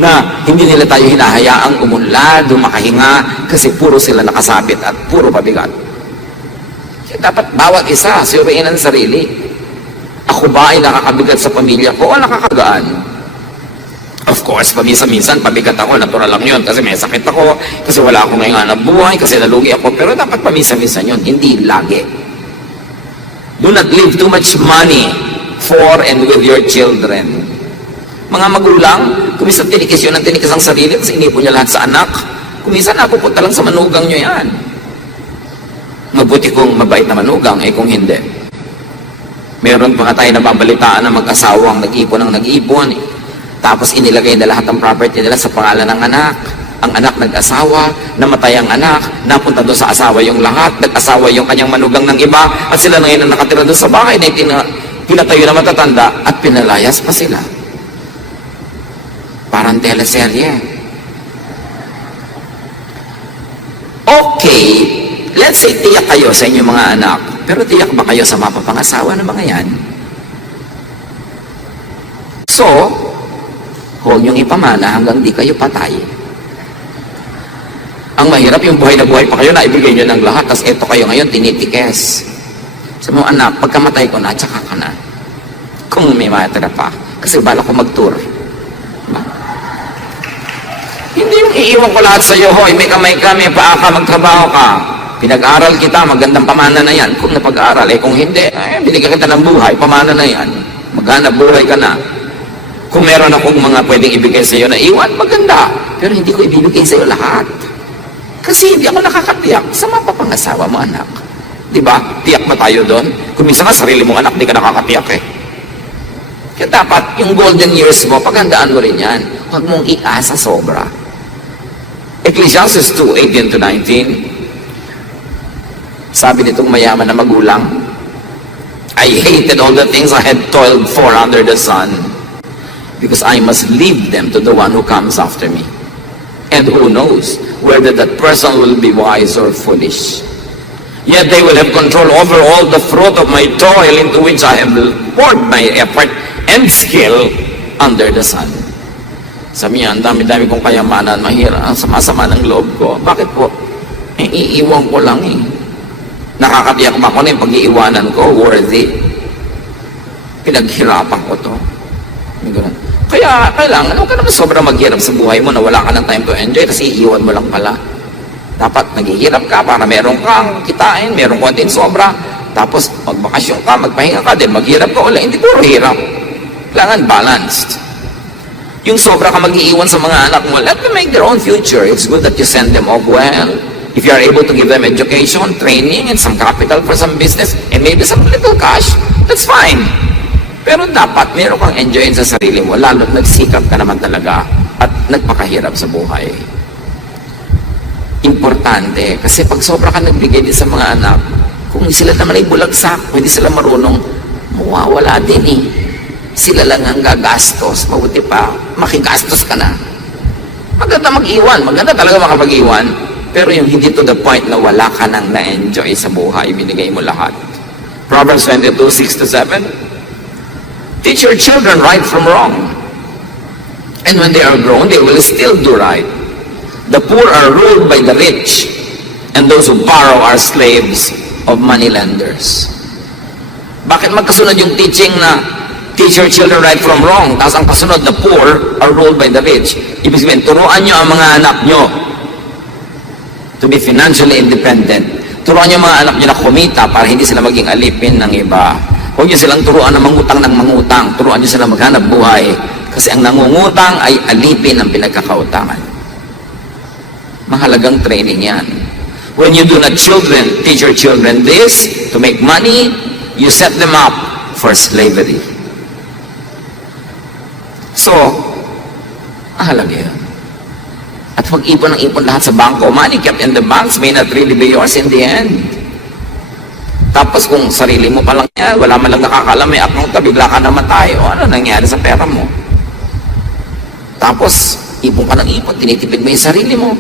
na hindi nila tayo hinahayaang umunlad, makahinga, kasi puro sila nakasabit at puro pabigat. Dapat bawat isa, suriin ang sarili. Ako ba ay nakakabigat sa pamilya ko o nakakagaan? Of course, paminsan-minsan, pabigat ako, natural lang yun, kasi may sakit ako, kasi wala akong ngayong hanap buhay, kasi nalugi ako, pero dapat paminsan-minsan yun, hindi lagi. Do not leave too much money for and with your children. Mga magulang, kuminsan tinikis yun ang tinikis ang sarili, kasi inipon niya lahat sa anak. Kuminsan napupunta lang sa manugang nyo yan. Mabuti kung mabait na manugang, kung hindi. Meron pa nga tayo nababalitaan na mag-asawang nag-ipon ang nag-ipon, tapos inilagay na lahat ng property nila sa pangalan ng anak. Ang anak nag-asawa, namatay ang anak, napunta doon sa asawa yung lahat, nag-asawa yung kanyang manugang ng iba, at sila na ngayon ang nakatira doon sa bahay na pinatayo na matatanda, at pinalayas pa sila. Parang teleserye. Okay, let's say tiyak kayo sa inyong mga anak, pero tiyak ba kayo sa mapapangasawa ng mga yan? So, huwag niyong ipamana hanggang di kayo patay. Ang mahirap yung buhay na buhay pa kayo na ibigay niyo ng lahat, tapos eto kayo ngayon tinitikes. Sa mga anak, pagkamatay ko na, tsaka ka na. Kung may matira pa. Kasi bala ko mag-tour. Diba? Hindi yung iiwan ko lahat sa iyo, hoy, may kamay ka, may paa ka, magtrabaho ka. Pinag-aral kita, magandang pamana na yan. Kung napag-aral, kung hindi, binigyan kita ng buhay, pamana na yan. Maghanap buhay ka na. Kung meron akong mga pwedeng ibigay sa iyo na iwan, maganda. pero hindi ko ibibigay sa'yo lahat. Kasi hindi ako nakakatiyak sa mapapangasawa mo, anak. Di ba? Tiyak ba tayo doon? Kung minsan ka, sarili mong anak, di ka nakakatiyak eh. Kaya dapat, yung golden years mo, paghandaan mo rin yan. Huwag mong iasa sobra. Ecclesiastes 2:18-19, sabi nitong mayaman na magulang, I hated all the things I had toiled for under the sun, because I must leave them to the one who comes after me. And who knows whether that person will be wise or foolish. Yet they will have control over all the fruit of my toil into which I have poured my effort and skill under the sun. Sabi niya, ang dami-dami kong kayamanan, mahirap, ang sama-sama ng loob ko. Bakit po? Iiwan ko lang eh. Nakakatiyak ba ko na yung pag-iiwanan ko? Worthy. Pinaghirapan ko to. Kaya kailangan, huwag ka naman sobrang maghirap sa buhay mo na wala ka ng time to enjoy kasi iiwan mo lang pala. Dapat naghihirap ka para meron kang kitain, meron konting sobra. Tapos magbakasyon ka, magpahinga ka din, maghirap ka ulit. Hindi puro hirap. Kailangan balanced. Yung sobra ka mag-iiwan sa mga anak mo, let them make their own future. It's good that you send them off well. If you are able to give them education, training, and some capital for some business, and maybe some little cash, that's fine. Pero dapat meron kang enjoyin sa sarili mo, lalo't nagsikap ka naman talaga at nagpakahirap sa buhay. Importante, kasi pag sobra ka nagbigay din sa mga anak, kung sila naman ay bulagsak, hindi sila marunong, mawawala din eh. Sila lang ang gagastos, mabuti pa, makigastos ka na. Maganda mag-iwan, maganda talaga makapag-iwan, pero yung hindi to the point na wala ka nang na-enjoy sa buhay, binigay mo lahat. Proverbs 22:6-7, teach your children right from wrong, and when they are grown, they will still do right. The poor are ruled by the rich, and those who borrow are slaves of moneylenders. Bakit magkasunod yung teaching na teach your children right from wrong, tapos ang kasunod na poor are ruled by the rich? Ibig sabihin, turuan nyo ang mga anak nyo to be financially independent. Turuan nyo ang mga anak nyo na kumita para hindi sila maging alipin ng iba. Huwag nyo silang turuan ng mangutang ng mangutang. Turuan nyo silang maghanap buhay. Kasi ang nangungutang ay alipin ng pinagkakautangan. Mahalagang training yan. When you do not teach your children this, to make money, you set them up for slavery. So, mahalaga yun. At huwag ipon ng ipon lahat sa bangko. Money kept in the banks may not really be yours in the end. Tapos kung sarili mo pa lang yan, wala man lang nakakalam, may account ka, bigla ka namatay, o ano nangyari sa pera mo? Tapos, ipon ka ng ipon, tinitipid mo yung sarili mo.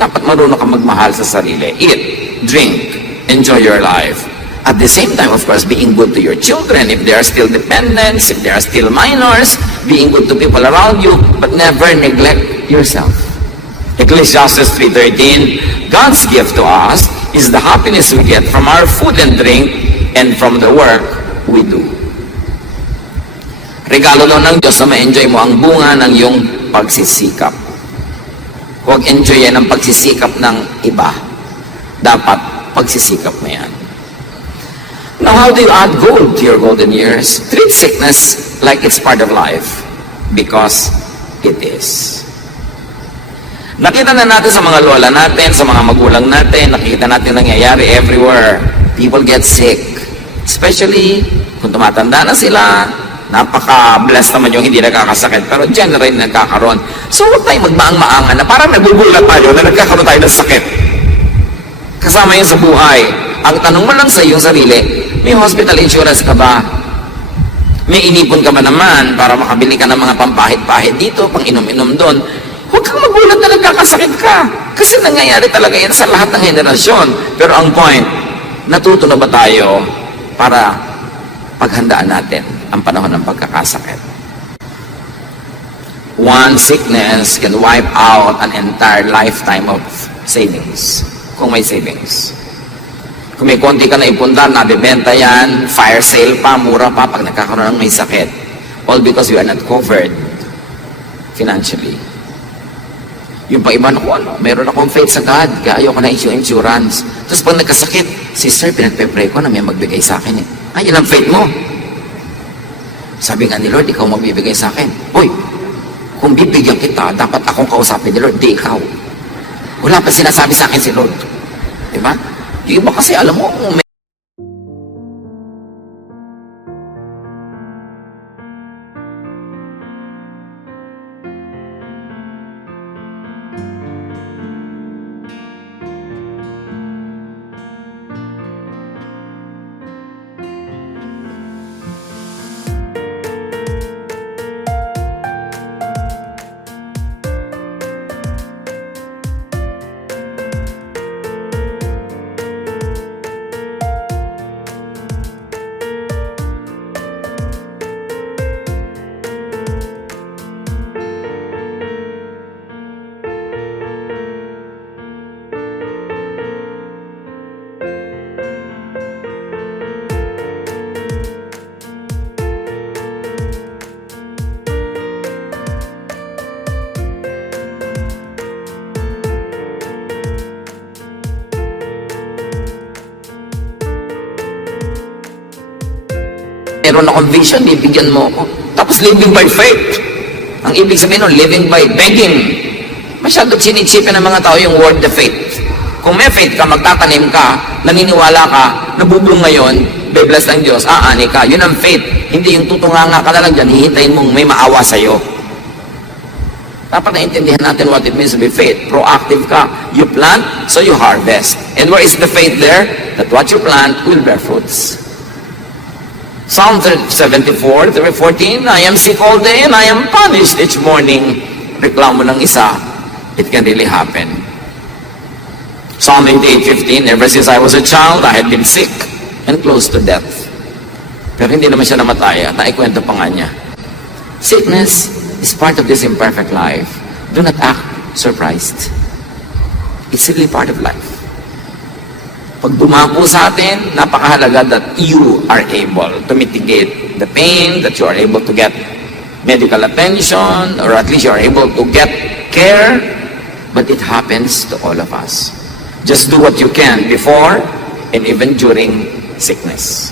Dapat marunong ka magmahal sa sarili. Eat, drink, enjoy your life. At the same time, of course, being good to your children. If they are still dependents, if they are still minors, being good to people around you, but never neglect yourself. Ecclesiastes 3:13, God's gift to us is the happiness we get from our food and drink and from the work we do. Regalo lang ng Diyos na ma-enjoy mo ang bunga ng iyong pagsisikap. Huwag enjoy yan ang pagsisikap ng iba. Dapat pagsisikap mo yan. Now, how do you add gold to your golden years? Treat sickness like it's part of life, because it is. Nakita na natin sa mga lola natin, sa mga magulang natin, nakita natin nangyayari everywhere. People get sick. Especially kung tumatanda na sila, napaka-blessed naman yung hindi nagkakasakit, pero generally nagkakaroon. So huwag tayong magmaang-maangan na parang nagugulat tayo na nagkakaroon tayo ng sakit. Kasama yun sa buhay. Ang tanong mo lang sa iyong sarili, may hospital insurance ka ba? May inipon ka ba naman para makabili ka ng mga pampahit-pahit dito, pang inom-inom doon? Huwag kang magulat na nagkakasakit ka. Kasi nangyayari talaga yan sa lahat ng henerasyon. Pero ang point, natuto na ba tayo para paghandaan natin ang panahon ng pagkakasakit? One sickness can wipe out an entire lifetime of savings. Kung may savings. Kung may konti ka na ipundan, nabibenta yan, fire sale pa, mura pa, pag nagkakaroon ng may sakit. All because you are not covered financially. Yung pa iba, naku, meron akong faith sa God, kaya ayoko na issue insurance. Tapos pag nagkasakit, sister, pinagpe-pray ko na may magbigay sa akin eh. Ay, yun ang faith mo. Sabi nga ni Lord, ikaw magbibigay sa akin. Uy, Kung bibigyan kita, dapat akong kausapin ni Lord, di ikaw. Wala pa sinasabi sa akin si Lord. Diba? Yung iba kasi, alam mo, meron akong vision, bibigyan mo ako. Tapos living by faith. Ang ibig sabihin nun, living by begging. Masyadong sinisipin ng mga tao yung word the faith. Kung may faith ka, magtatanim ka, naniniwala ka, nabubulong ngayon, be-bless ng Diyos, aani ka. Yun ang faith. Hindi yung tutunganga ka na lang dyan, hihintayin mong may maawa sa'yo. Dapat naintindihan natin what it means to be faith. Proactive ka. You plant, so you harvest. And where is the faith there? That what you plant will bear fruits. Psalm 74, 14, I am sick all day and I am punished each morning. Reklamo ng isa, it can really happen. Psalm 88:15, ever since I was a child, I had been sick and close to death. Pero hindi naman siya namatay, at naikwento pa nga niya. Sickness is part of this imperfect life. Do not act surprised. It's really part of life. Pag dumako sa atin, napakahalaga that you are able to mitigate the pain, that you are able to get medical attention, or at least you are able to get care, but it happens to all of us. Just do what you can before and even during sickness.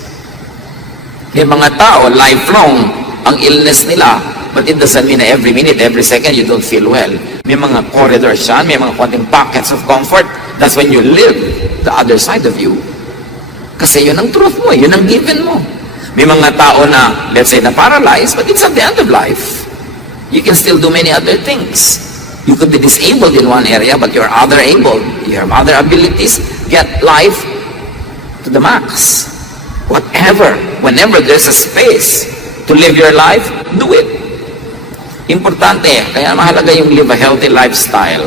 May mga tao, lifelong, ang illness nila, but it doesn't mean na every minute, every second, you don't feel well. May mga corridors yan, may mga konting pockets of comfort. That's when you live the other side of you. Kasi yun ang truth mo, yun ang given mo. May mga tao na, let's say, na paralyzed, but it's at the end of life. You can still do many other things. You could be disabled in one area, but you're other able. You have other abilities. Get life to the max. Whatever, whenever there's a space to live your life, do it. Importante, kaya mahalaga yung live a healthy lifestyle.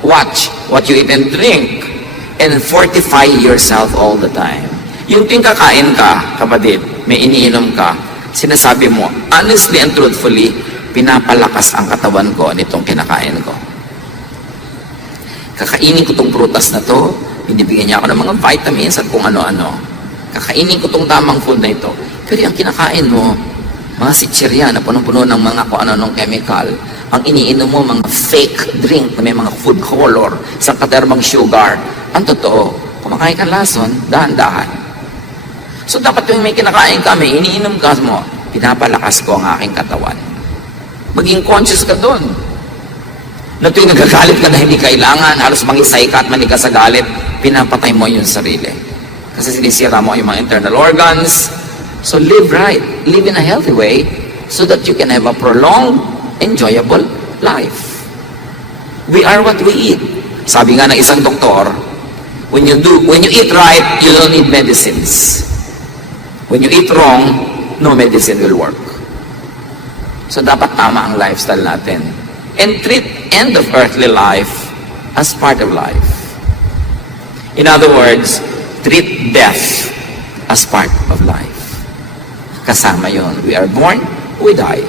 Watch what you eat and drink, and fortify yourself all the time. Yung kakain ka, kapatid, may iniinom ka, sinasabi mo, honestly and truthfully, pinapalakas ang katawan ko nitong kinakain ko. Kakainin ko tong prutas na to, binibigyan niya ako ng mga vitamins at kung ano-ano. Kakainin ko tong tamang food na ito. Pero yung kinakain mo, mga sitsirya na punong-puno ng mga kung ano-anong chemical, ang iniinom mo, mga fake drink na may mga food color, sa katerbang sugar. Ang totoo, kumakain ka lason, dahan-dahan. So dapat yung may kinakain ka, may iniinom ka mo, pinapalakas ko ang aking katawan. Maging conscious ka doon. Na tuwing nagagalit ka na hindi kailangan, halos mangisay ka at manig ka sa galit, pinapatay mo yung sarili. Kasi sinisira mo yung mga internal organs. So live right, live in a healthy way, so that you can have a prolonged, enjoyable life. We are what we eat. Sabi nga ng isang doktor, when you eat right, you don't need medicines. When you eat wrong, no medicine will work. So dapat tama ang lifestyle natin. And treat end of earthly life as part of life. In other words, treat death as part of life. Kasama yon. We are born, we die.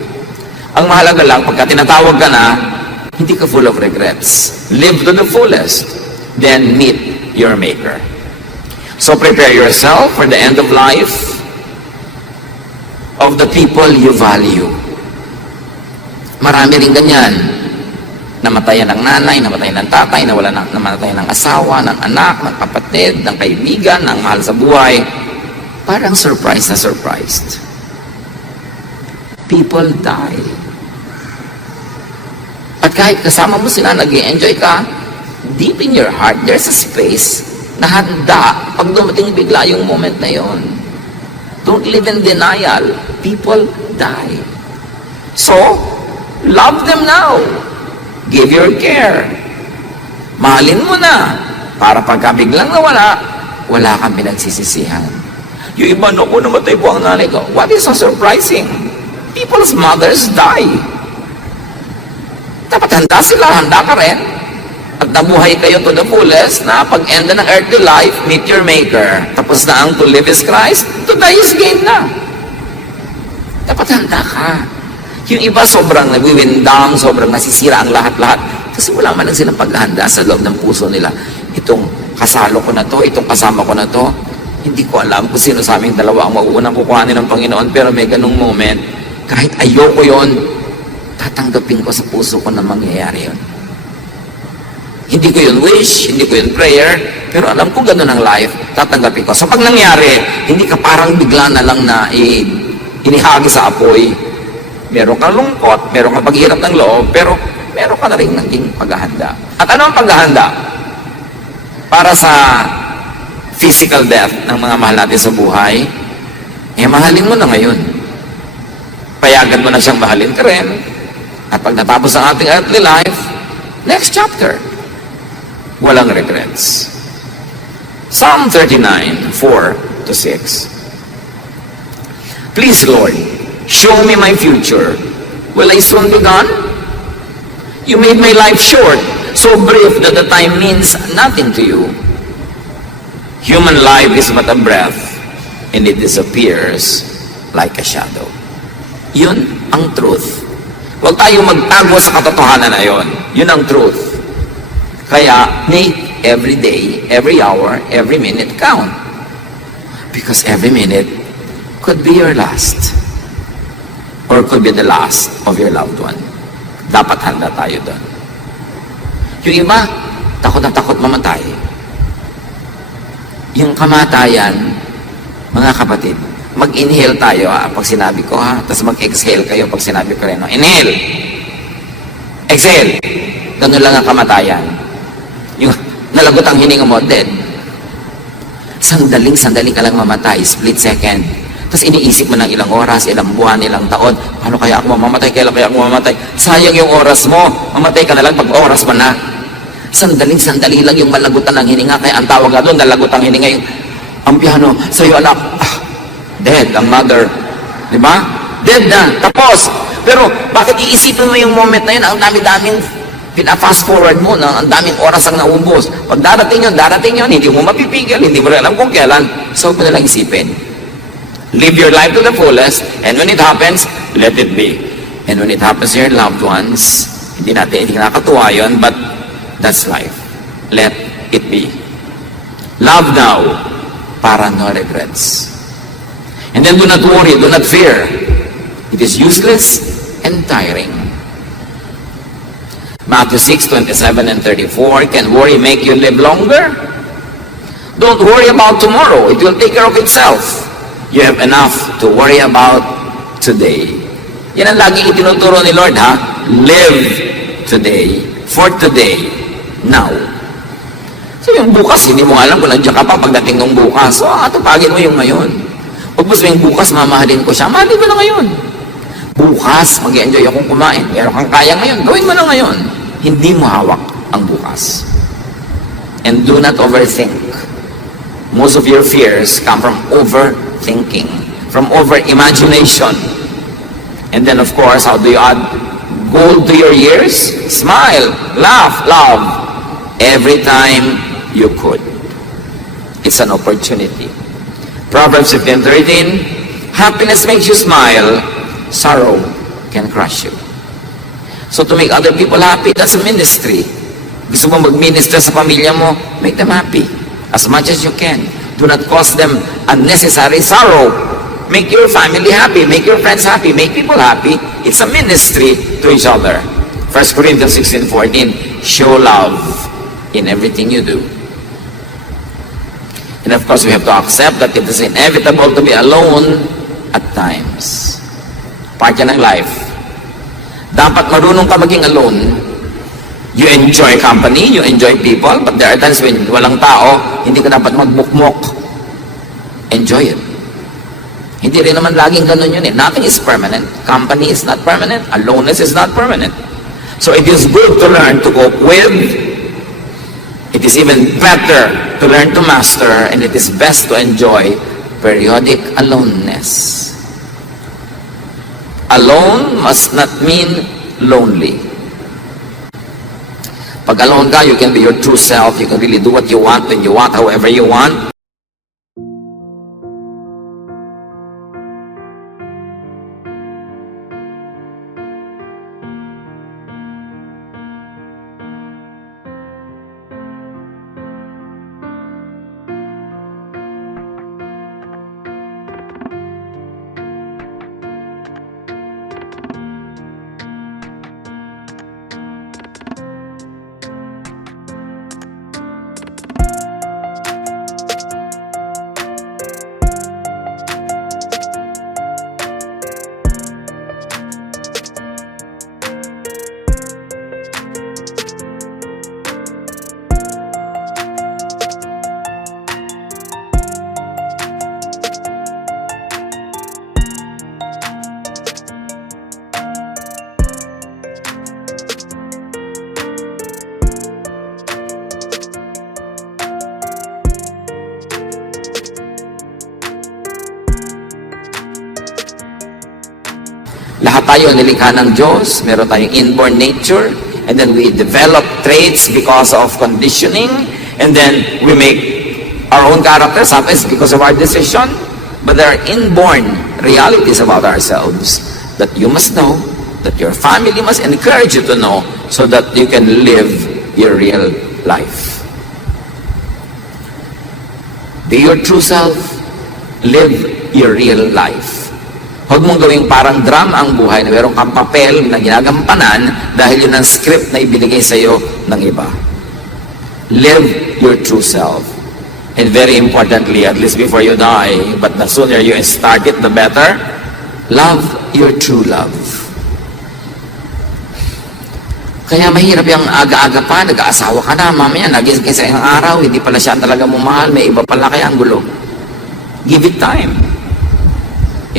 Ang mahalaga lang, pagka tinatawag ka na, hindi ka full of regrets. Live to the fullest, then meet your Maker. So prepare yourself for the end of life of the people you value. Marami rin ganyan. Namatayan ng nanay, namatayan ng tatay, namatayan ng asawa, ng anak, ng kapatid, ng kaibigan, ng mahal sa buhay. Parang surprised na surprised. People die. At kahit kasama mo sila, nag-enjoy ka, deep in your heart, there's a space na handa pag dumating bigla yung moment na yon. Don't live in denial. People die. So, love them now. Give your care. Mahalin mo na. Para pagka biglang nawala, wala kang pinagsisisihan. Yung iba, naku, namatay po ang nanay ko. What is so surprising? People's mothers die. Dapat handa sila, handa ka rin. At nabuhay kayo to the fullest na pag-end ng earthly life, meet your maker. Tapos na ang to live is Christ, to die is gain na. Dapat handa ka. Yung iba sobrang nagwiwindang, sobrang nasisira ang lahat-lahat. Kasi wala man lang silang paghahanda sa loob ng puso nila. Itong kasalo ko na to, itong kasama ko na to, hindi ko alam kung sino sa aming dalawa ang mauunang kukuhanin ng Panginoon, pero may ganung moment, kahit ayoko yon, tatanggapin ko sa puso ko na mangyayari yon. Hindi ko yun wish, hindi ko yun prayer, pero alam ko ganun ang life, tatanggapin ko. So pag nangyari, hindi ka parang bigla na lang na inihagi sa apoy. Meron kang lungkot, meron kang paghihirap ng loob, pero meron ka na rin naging paghahanda. At ano ang paghahanda? Para sa physical death ng mga mahal natin sa buhay, mahalin mo na ngayon. Payagan mo na siyang mahalin ka rin. At pag natapos ang ating earthly life, next chapter. Walang regrets. Psalm 39, 4-6. Please, Lord, show me my future. Will I soon be gone? You made my life short, so brief that the time means nothing to you. Human life is but a breath, and it disappears like a shadow. Yun ang truth. Huwag tayong magtago sa katotohanan na yun. Yun ang truth. Kaya, make every day, every hour, every minute count. Because every minute could be your last. Or could be the last of your loved one. Dapat handa tayo doon. Yung iba, takot na takot mamatay. Yung kamatayan, mga kapatid, mag-inhale tayo pag sinabi ko tapos mag-exhale kayo pag sinabi ko rin. Inhale! Exhale! Ganun lang ang kamatayan. Yung nalagot ang hininga mo, dead. Sandaling ka lang mamatay, split second. Tapos iniisip mo ng ilang oras, ilang buwan, ilang taon, paano kaya ako mamamatay, kailan kaya ako mamamatay? Sayang yung oras mo, mamatay ka na lang pag oras pa na. Sandali lang yung malagutan ng hininga, kaya ang tawag nga doon, nalagot ang hininga yung, ang piano, sa'yo anak, dead, ang mother. Di ba? Dead na, tapos. Pero bakit iisipin mo yung moment na yun, ang dami-daming pina-fast forward mo na ang daming oras ang naubos. Pag darating yun, hindi mo mapipigil, hindi mo rin alam kung kailan. So, mo nalang isipin. Live your life to the fullest, and when it happens, let it be. And when it happens to your loved ones, hindi nakakatuwa yun, but that's life. Let it be. Love now, para no regrets. And then do not worry, do not fear. It is useless and tiring. Matthew 6:27 and 34, can worry make you live longer? Don't worry about tomorrow. It will take care of itself. You have enough to worry about today. Yan ang laging itinuturo ni Lord, Live today, for today, now. So yung bukas, hindi mo alam kung nandiyan ka pa pagdating ng bukas. So atupagin mo yung ngayon. Huwag mo sabihin, bukas mamahalin ko siya. Mahalin mo na ngayon. Bukas, mag-enjoy akong kumain. Meron kang kaya ngayon. Gawin mo na ngayon. Hindi mo hawak ang bukas. And do not overthink. Most of your fears come from overthinking, from over-imagination. And then, of course, how do you add gold to your years? Smile, laugh, love. Every time you could. It's an opportunity. Proverbs 15:13, happiness makes you smile, sorrow can crush you. So to make other people happy, that's a ministry. Gusto mo mag-minister sa pamilya mo, make them happy as much as you can. Do not cause them unnecessary sorrow. Make your family happy, make your friends happy, make people happy. It's a ministry to each other. 1 Corinthians 16:14, show love in everything you do. And of course, we have to accept that it is inevitable to be alone at times. Part yan ng life. Dapat marunong ka maging alone You enjoy company, you enjoy people, but there are times when walang tao, hindi ka dapat magbukmok. Enjoy it. Hindi rin naman laging ganun yun eh. Nothing is permanent. Company is not permanent. Aloneness is not permanent. So it is good to learn to cope with. It is even better to learn to master, and it is best to enjoy periodic aloneness. Alone must not mean lonely. Pag alone ka, you can be your true self. You can really do what you want, when you want, however you want. Lahat tayo nilikha ng Diyos, meron tayong inborn nature, and then we develop traits because of conditioning, and then we make our own character, sometimes because of our decision, but there are inborn realities about ourselves that you must know, that your family must encourage you to know, so that you can live your real life. Be your true self, live your real life. Huwag mong gawing parang drum ang buhay na meron kang papel na ginagampanan dahil yun ang script na ibinigay sa iyo ng iba. Live your true self. And very importantly, at least before you die, but the sooner you start it, the better, love your true love. Kaya mahirap yung aga-aga pa, nag-aasawa ka na, mamaya nagising sa isang araw, hindi pala siya talaga mamahal, may iba pala, kaya ang gulo. Give it time.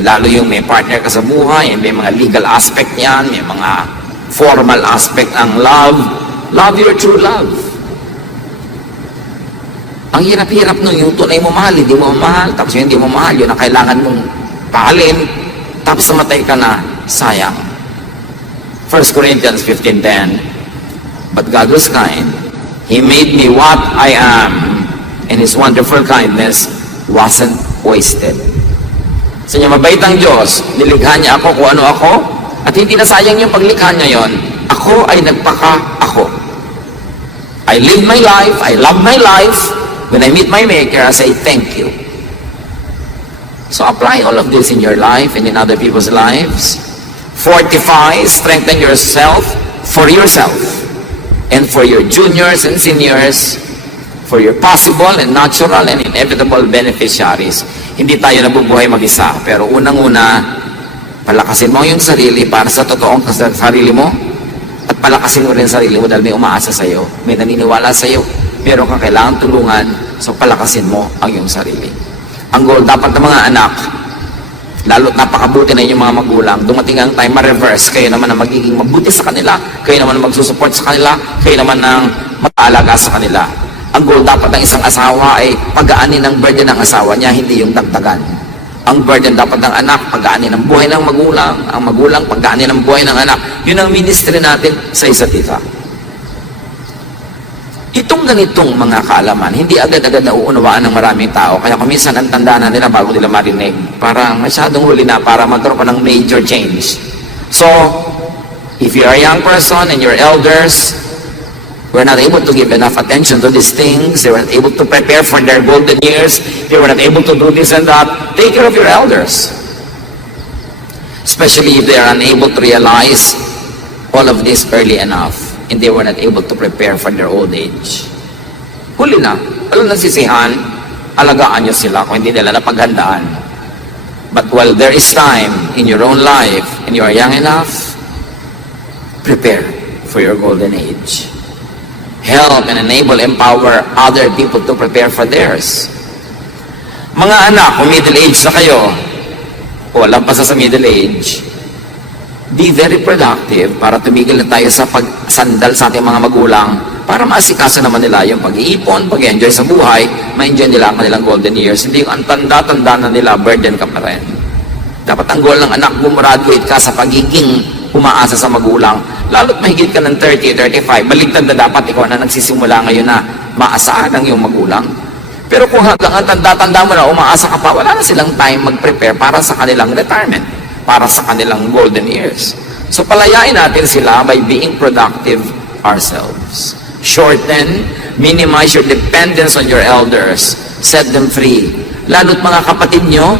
Lalo yung may partner ka sa buhay, may mga legal aspect yan, may mga formal aspect ang love. Love your true love. Ang hirap-hirap nun, yung tunay mo mahal, hindi mo mahal, tapos yung hindi mo mahal, yun ang kailangan mong pahalin, tapos namatay ka na, sayang. 1 Corinthians 15:10, but God was kind. He made me what I am, and His wonderful kindness wasn't wasted. Sa niya mabait ang Diyos, nilikha niya ako kung ano ako, at hindi na sayang yung paglikha niya yon. Ako ay nagpaka-ako. I live my life, I love my life. When I meet my Maker, I say thank you. So apply all of this in your life and in other people's lives. Fortify, strengthen yourself for yourself, and for your juniors and seniors, for your possible and natural and inevitable beneficiaries. Hindi tayo nabubuhay mag-isa, pero unang-una, palakasin mo yung sarili para sa totoong sarili mo, at palakasin mo rin sarili mo dahil may umaasa sa iyo, may naniniwala sa iyo, meron kang kailangan tulungan, so palakasin mo ang iyong sarili. Ang goal dapat ng mga anak, lalo't napakabuti na yung mga magulang, dumating ang time ma-reverse, kayo naman ang magiging mabuti sa kanila, kayo naman ang magsusupport sa kanila, kayo naman ang mag-aalaga sa kanila. Ang goal dapat ng isang asawa ay pagaanin ang burden ng asawa niya, hindi yung dagdagan. Ang burden dapat ng anak, pagaanin ang buhay ng magulang. Ang magulang, pagaanin ang buhay ng anak. Yun ang ministry natin sa isa't isa. Itong ganitong mga kaalaman, hindi agad-agad nauunawaan ng maraming tao. Kaya kung minsan ang tanda na nila bago nila marinig, parang masyadong huli na para magkaroon pa ng major change. So, if you're a young person and your elders, we're not able to give enough attention to these things. They were not able to prepare for their golden years. They were not able to do this and that. Take care of your elders. Especially if they are unable to realize all of this early enough and they were not able to prepare for their old age. Huli na. Walang nasisihan. Alagaan nyo sila kung hindi nila napaghandaan. But while there is time in your own life and you are young enough, prepare for your golden age. help and enable, empower other people to prepare for theirs. Mga anak, kung middle age na kayo, o lampas sa middle age, be very productive para tumigil na tayo sa pagsandal sa ating mga magulang para maasikaso naman nila yung pag-iipon, pag-enjoy sa buhay, ma-enjoy nila ang kanilang golden years. Hindi yung ang tanda-tanda na nila, burden ka pa rin. Dapat ang goal ng anak, gumraduate ka sa pagiging umaasa sa magulang. Lalo't mahigit ka ng 30, 35, baligtad na dapat ikaw na nagsisimula ngayon na maasahan ang iyong magulang. Pero kung hanggang ang tanda-tanda mo na umaasa ka pa, wala na silang time mag-prepare para sa kanilang retirement, para sa kanilang golden years. So palayain natin sila by being productive ourselves. Shorten, minimize your dependence on your elders, set them free. Lalo't mga kapatid nyo,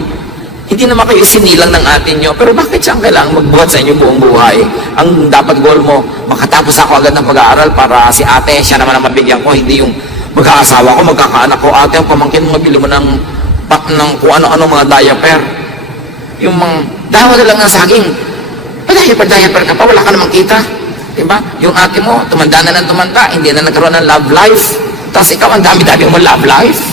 hindi naman kayo sinilang ng atin nyo, pero bakit siyang kailangang magbuhat sa inyo buong buhay? Ang dapat goal mo, makatapos ako agad ng pag-aaral para si ate, siya naman ang mabigyan ko, hindi yung magkakasawa ko, magkakaanak ko, ate, ang pamangkin mo, mabili mo ng kung ano-ano mga diaper. Yung mga, dawa na lang ng saging, pa-diaper ka pa, wala ka namang kita. Diba? Yung ate mo, tumanda na ng tumanda, hindi na nagkaroon ng love life. Tapos ikaw, ang dami-dami mo love life.